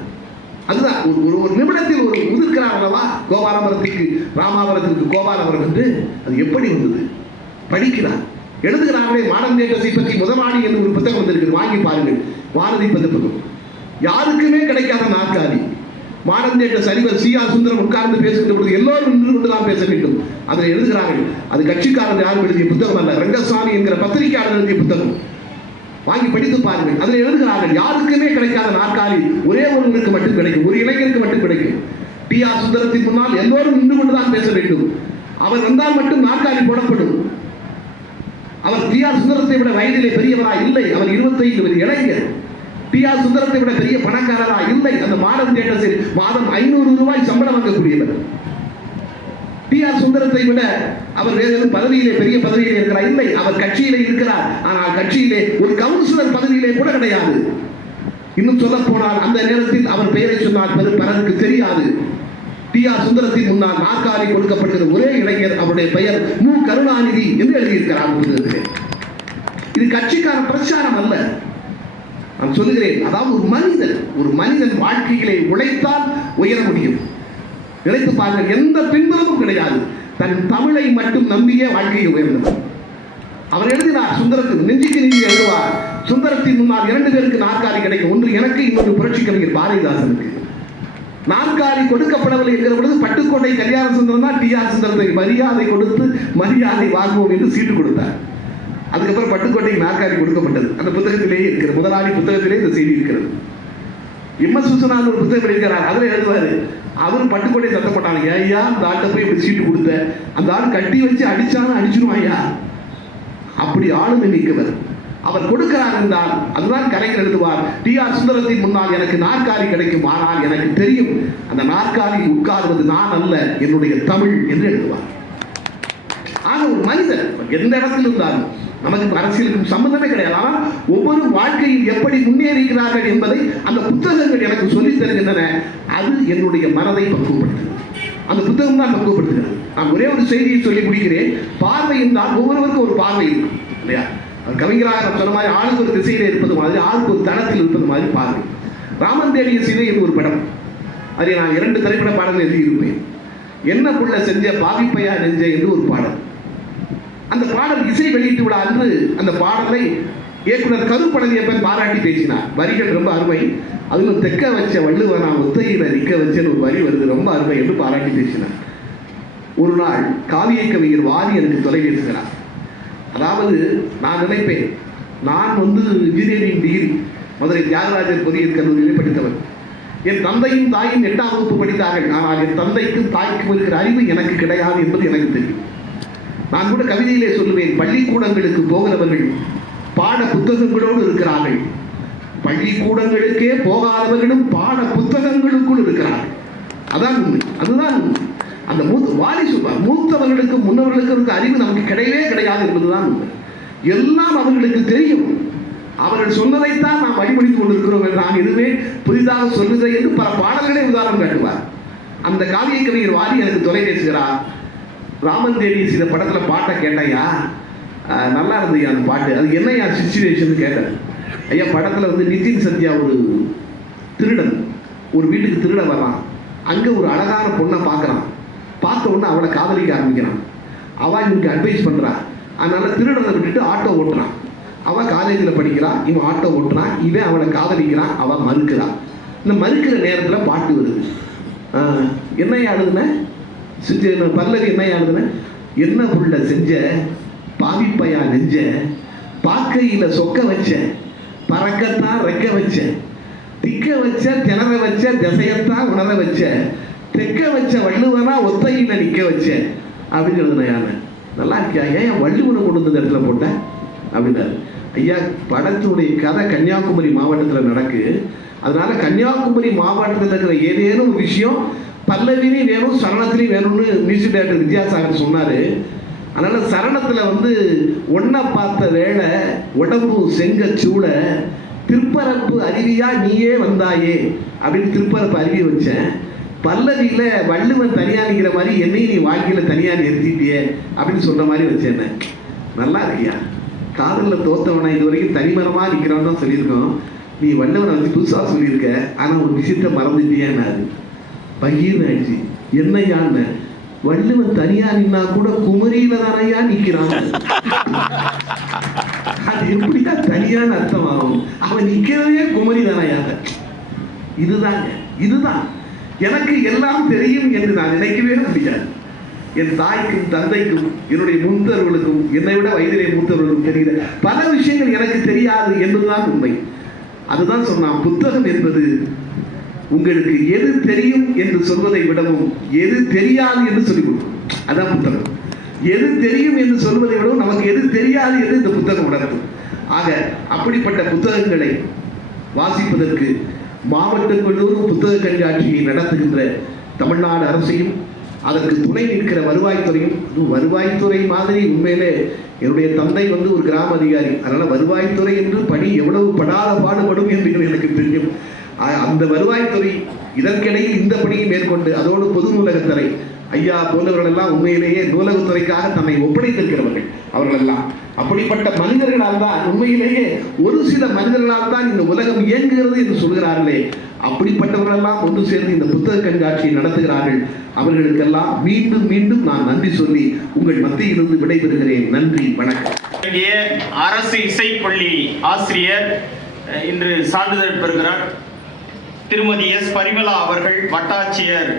அதுதான் ஒரு நிமிடத்தில் ஒரு உதிர்க்கிறார் அல்லவா, கோபாலபுரத்துக்கு ராமாபுரத்திற்கு கோபாலபுரம் என்று. அது எப்படி வந்தது? படிக்கிறார், எழுதுகிறார்களே. மாடர்ன் டேட்டஸை பற்றி முதலாளி என்று ஒரு புத்தகம் வந்திருக்கு, வாங்கி பாருங்கள். வானதி பதிப்பகம். யாருக்குமே கிடைக்காத நாற்காலி. Modern theatre சரிவர் C.R. சுந்தரம் உட்கார்ந்து பேசுகின்ற பொழுது எல்லோரும் நின்று கொண்டுதான் பேச வேண்டும். அதில் எழுதுகிறார்கள், அது கட்சிக்காரர் யாரும் எழுதிய புத்தகம் அல்ல, ரங்கசாமி என்கிற பத்திரிகையாளர் எழுதிய புத்தகம். வாங்கி படித்து பாருங்கள். அதில் எழுதுகிறார்கள், யாருக்குமே கிடைக்காத நாற்காலி ஒரே ஒருவருக்கு மட்டும் கிடைக்கும், ஒரு இளைஞருக்கு மட்டும் கிடைக்கும். T.R. சுந்தரத்தின் முன்னால் எல்லோரும் நின்று கொண்டுதான் பேச வேண்டும். அவர் வந்தால் மட்டும் நாற்காலி போடப்படும். அவர் T.R. சுந்தரத்தை விட வயதிலே பெரியவரா இல்லை, அவர் 25 வயது இளைஞர். T.R. சுந்தரத்தை விட பெரிய பணக்காரரா இல்லை. அந்த மாடர்ன் தியேட்டர்ஸில் மாதம் 500 ரூபாய் சம்பளம் வாங்கக்கூடியவர். T.R. சுந்தரத்தை விட அவர் வேறு பதவியிலே பெரிய பதவியிலே இருக்கிறார் இல்லை, அவர் கட்சியிலே இருக்கிறார். ஆனால் கட்சியிலே ஒரு கவுன்சிலர் பதவியிலே கூட கிடையாது. இன்னும் சொல்ல போனால் அந்த நேரத்தில் அவர் பெயரை சொன்னால் பலருக்கு தெரியாது. T.R. சுந்தரத்தின் முன்னால் நாற்காலி கொடுக்கப்பட்டிருக்கிற ஒரே இளைஞர், அவருடைய பெயர் மு. கருணாநிதி என்று எழுதியிருக்கிறார். இது கட்சிக்கான பிரச்சாரம் அல்ல, நான் சொல்லுகிறேன். அதாவது ஒரு மனிதன் வாழ்க்கையிலே உழைத்தால் உயர முடியும். நினைத்து பாருங்கள், எந்த பின்புலமும் கிடையாது, தன் தமிழை மட்டும் நம்பிய வாழ்க்கையை உயர்ந்தவர். அவர் எழுதினார், சுந்தரத்தின் நெஞ்சுக்கு நெஞ்சு எழுதுவார், சுந்தரத்தின் முன்னால் 2 பேருக்கு நாற்காலி கிடைக்கும், ஒன்று எனக்கு, இன்னொரு புரட்சி கவிஞர் பாரதிதாசனுக்கு. நாற்காலி கொடுக்கப்படவில்லை என்கிற பொழுது பட்டுக்கோட்டை கல்யாண சுந்தரம் தான் T.R. சுந்தரத்தை மரியாதை கொடுத்து மரியாதை வாங்குவோம் என்று சீட்டு கொடுத்தார். அதுக்கப்புறம் பட்டுக்கோட்டைக்கு நாற்காலி கொடுக்கப்பட்டது. அந்த புத்தகத்திலேயே இருக்கிறது, முதலாளி புத்தகத்திலே இந்த செய்தி இருக்கிறது. M.S. விஸ்வநாதன் ஒரு புத்தகம் எழுதுகிறார், அதில் எழுதுவார், அவர் பட்டுக்கோட்டை சத்தம் போட்டாங்க, ஐயா அந்த ஆட்டை போய் இப்படி சீட்டு கொடுத்த, அந்த ஆள் கட்டி வச்சு அடிச்சாலும் அடிச்சிடும் ஐயா, அப்படி ஆளுமை மிக்கவர். அவர் கொடுக்கிறார் என்றால் அதுதான் கலைஞர் எழுதுவார், T.R. சுந்தரத்தின் முன்னால் எனக்கு நாற்காலி கிடைக்கும், ஆனால் எனக்கு தெரியும் அந்த நாற்காலியில் உட்கார்வது நான் அல்ல, என்னுடைய தமிழ் என்று எழுதுவார். ஆக ஒரு மனிதர் எந்த இடத்தில் இருந்தாலும், நமக்கு அரசியலுக்கும் சம்பந்தமே கிடையாது, ஆனால் ஒவ்வொரு வாழ்க்கையில் எப்படி முன்னேறுகிறார்கள் என்பதை அந்த புத்தகங்கள் எனக்கு சொல்லித் தருகின்றன. அது என்னுடைய மனதை பக்குவப்படுத்துகிறது. அந்த புத்தகம் தான் பக்குவப்படுத்துகிறது. நான் ஒரே ஒரு செய்தியை சொல்லி முடிக்கிறேன். பார்வை என்றால் ஒவ்வொருவருக்கும் ஒரு பார்வை இருக்கும் இல்லையா? கவிஞராக நம்ம சொன்ன மாதிரி ஆளுக்கு ஒரு திசையில இருப்பது மாதிரி, ஆளுக்கு ஒரு தளத்தில் இருப்பது மாதிரி பார்வை. ராமன் தேடிய சீதை என்று ஒரு படம், அதை நான் 2 திரைப்பட பாடல்கள் எழுதியிருப்பேன். என்ன புள்ள செஞ்ச பாவிப்பையா நெஞ்ச என்று ஒரு பாடல். அந்த பாடல் இசை வெளியீட்டு விழா அன்று அந்த பாடலை இயக்குனர் கருப்பழனியப்பன் பாராட்டி பேசினார். வரிகள் ரொம்ப அருமை, அதில் தெக்க வச்ச வள்ளுவனா ஒத்தையில நிற்க வச்சேன்னு ஒரு வரி வருது, ரொம்ப அருமை என்று பாராட்டி பேசினார். ஒரு நாள் காவிய கவிஞர் வாரி எனக்கு தொலைபேசுகிறார். அதாவது நான் நினைப்பேன், நான் இன்ஜினியரிங் டிகிரி மதுரை தியாகராஜர் பொறியியல் கல்லூரியில் படித்தவர். என் தந்தையும் தாயும் 8ஆம் வகுப்பு படித்தார்கள். ஆனால் என் தந்தைக்கும் தாய்க்கும் இருக்கிற அறிவு எனக்கு கிடையாது என்பது எனக்கு தெரியும். நான் கூட கவிதையிலே சொல்லுவேன், பள்ளிக்கூடங்களுக்கு போகிறவர்கள் பாட புத்தகங்களோடு இருக்கிறார்கள், பள்ளிக்கூடங்களுக்கே போகாதவர்களும் பாட புத்தகங்களுக்குள் இருக்கிறார்கள். அதான் உண்மை, அதுதான் உண்மை. அந்த வாரி சொல்வார், மூத்தவர்களுக்கும் முன்னவர்களுக்கும் இருக்க அறிவு நமக்கு கிடையவே கிடையாது என்பதுதான் உண்மை. எல்லாம் அவர்களுக்கு தெரியும், அவர்கள் சொன்னதைத்தான் நாம் வழிமொழிந்து கொண்டிருக்கிறோம். நான் எதுவுமே புதிதாக சொல்லுதை என்று பல பாடல்களை உதாரணம் காட்டுவார். அந்த காவிய கவிஞர் வாரி எனக்கு தொலைபேசுகிறார். ராமன் தேடி இந்த படத்தில் பாட்டை கேட்டையா, நல்லா இருந்தது அந்த பாட்டு, அது என்னையா சிச்சுவேஷன் கேட்டேன். ஐயா படத்தில் நிதின் சத்யா ஒரு திருடன், ஒரு வீட்டுக்கு திருட வர்றான். அங்கே ஒரு அழகான பொண்ணை பார்க்குறான். பார்த்த உடனே அவளை காதலிக்க ஆரம்பிக்கிறான். அவள் இவனுக்கு அட்வைஸ் பண்ணுறான். அதனால திருடனை விட்டுட்டு ஆட்டோ ஓட்டுறான். அவள் காலேஜில் படிக்கிறான், இவன் ஆட்டோ ஓட்டுறான். இவன் அவளை காதலிக்கிறான், அவள் மறுக்கிறான். இந்த மறுக்கிற நேரத்தில் பாட்டு வருது. என்னையா ஆடுதுன்னு பல்லவி என்ன ஆடுதுன்னு, என்ன புள்ள செஞ்ச பாவிப்பையா நெஞ்ச, பார்க்கையில் சொக்க வச்ச, பறக்கத்தான் ரெக்க வச்ச, திக்க வச்ச திணற வச்ச, திசையத்தான் உணர வச்ச, தெக்க வச்ச வள்ளுவனா ஒத்தையில் நிற்க வச்ச அப்படின்னு எழுதுன. யானை நல்லா இருக்கியா, ஏன் வள்ளுவனை கொண்டு வந்து இடத்துல போட்டேன் அப்படின்னாரு. ஐயா படத்தினுடைய கதை கன்னியாகுமரி மாவட்டத்தில் நடக்கு. அதனால கன்னியாகுமரி மாவட்டத்தில் இருக்கிற ஏதேனும் ஒரு விஷயம் பல்லவிலையும் வேணும் சரணத்திலையும் வேணும்னு மியூசிக் டைரக்டர் வித்யாசாகர் சொன்னார். அதனால் சரணத்தில் ஒன்றை பார்த்த வேளை உடம்பு செங்க சூட, திருப்பரப்பு அருவியா நீயே வந்தாயே அப்படின்னு திருப்பரப்பு அருவியை வச்சேன். பல்லவியில் வள்ளுவன் தனியாக நிற்கிற மாதிரி என்னையும் நீ வாழ்க்கையில் தனியாக நிறுத்திட்டியே அப்படின்னு சொல்கிற மாதிரி வச்சேன். நல்லா இருக்கியா, காதலில் தோத்தவனை இது வரைக்கும் தனிமரமாக நிற்கிறான்னு தான் சொல்லியிருக்கோம், நீ வள்ளுவனை வச்சு புதுசாக சொல்லியிருக்க, ஆனால் ஒரு விஷயத்தை மறந்துட்டியான்னாரு. பகீர்னு ஆயிடுச்சு. என்னையான்னு, வள்ளுவன் தனியா நின்னா கூட குமரியில தானையா நிக்கிறான், அது எப்படியா தனியான அர்த்தம் ஆகும்? அவன் அப்ப நிக்கிறதே குமரி தானையாக. இதுதான் எனக்கு எல்லாம் தெரியும் என்று நான் நினைக்கவே முடியாது. என் தாய்க்கும் தந்தைக்கும் என்னுடைய மூத்தவர்களுக்கும் என்னை விட வயதிலே மூத்தவர்களுக்கும் தெரிகிற பல விஷயங்கள் எனக்கு தெரியாது என்பதுதான் உண்மை. அதுதான் சொன்னான், புத்தகம் என்பது உங்களுக்கு எது தெரியும் என்று சொல்வதை விடவும் எது தெரியாது என்று சொல்லிக் கொடுக்கும். அதான் புத்தகம். எது தெரியும் என்று சொல்வதை விடவும் நமக்கு எது தெரியாது என்று இந்த புத்தகம் உணர்த்தும். ஆக அப்படிப்பட்ட புத்தகங்களை வாசிப்பதற்கு மாவட்டங்களோடும் புத்தக கண்காட்சியை நடத்துகின்ற தமிழ்நாடு அரசையும் அதற்கு துணை நிற்கிற வருவாய்த்துறையும், வருவாய்த்துறை மாதிரி உண்மையிலே என்னுடைய தந்தை ஒரு கிராம அதிகாரி, அதனால வருவாய்த்துறை என்று பணி எவ்வளவு படாத பாடுபடும் என்று எனக்கு தெரியும். அந்த வருவாய்த்துறை இதற்கிடையில் இந்த பணியை மேற்கொண்டு அதோடு பொது நூலகத்துறை ஐயா போன்றவர்கள் எல்லாம் உண்மையிலேயே நூலகத்துறைக்காக தன்னை ஒப்படைத்திருக்கிறவர்கள். அவர்கள் எல்லாம் அப்படிப்பட்ட மனிதர்களால் தான், உண்மையிலேயே ஒரு சில மனிதர்களால் தான் இந்த உலகம் இயங்குகிறது என்று சொல்கிறார்களே, அப்படிப்பட்டவர்கள் எல்லாம் ஒன்று சேர்ந்து இந்த புத்தக கண்காட்சியை நடத்துகிறார்கள். அவர்களுக்கெல்லாம் மீண்டும் மீண்டும் நான் நன்றி சொல்லி உங்கள் மத்தியிலிருந்து விடைபெறுகிறேன். நன்றி, வணக்கம். அரசு இசைப்பள்ளி ஆசிரியர் இன்று சான்றிதழ் பெறுகிறார். திருமதி எஸ் பரிமலா அவர்கள் வட்டாட்சியர்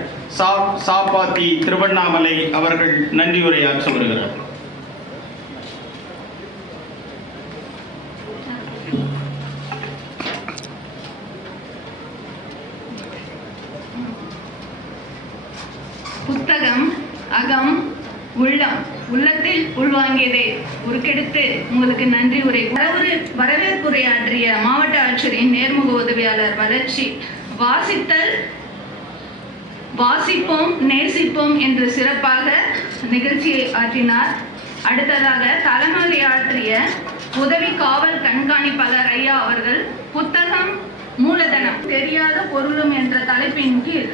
சாப்பாத்தி திருவண்ணாமலை அவர்கள் நன்றி உரையாற்ற வருகிறார். புத்தகம் அகம் உள்ளம் உள்ளத்தில் உள்வாங்கியதை உருக்கெடுத்து உங்களுக்கு நன்றி உரை வரவேற்புரையாற்றிய மாவட்ட ஆட்சியரின் நேர்முக உதவியாளர் வளர்ச்சி வாசித்தல் வாசிப்போம் நேசிப்போம் என்று சிறப்பாக நிகழ்ச்சியை ஆற்றினார். அடுத்ததாக தலைமையாற்றிய உதவி காவல் கண்காணிப்பாளர் ஐயா அவர்கள் புத்தகம் மூலதனம் தெரியாத பொருளும் என்ற தலைப்பின் கீழ்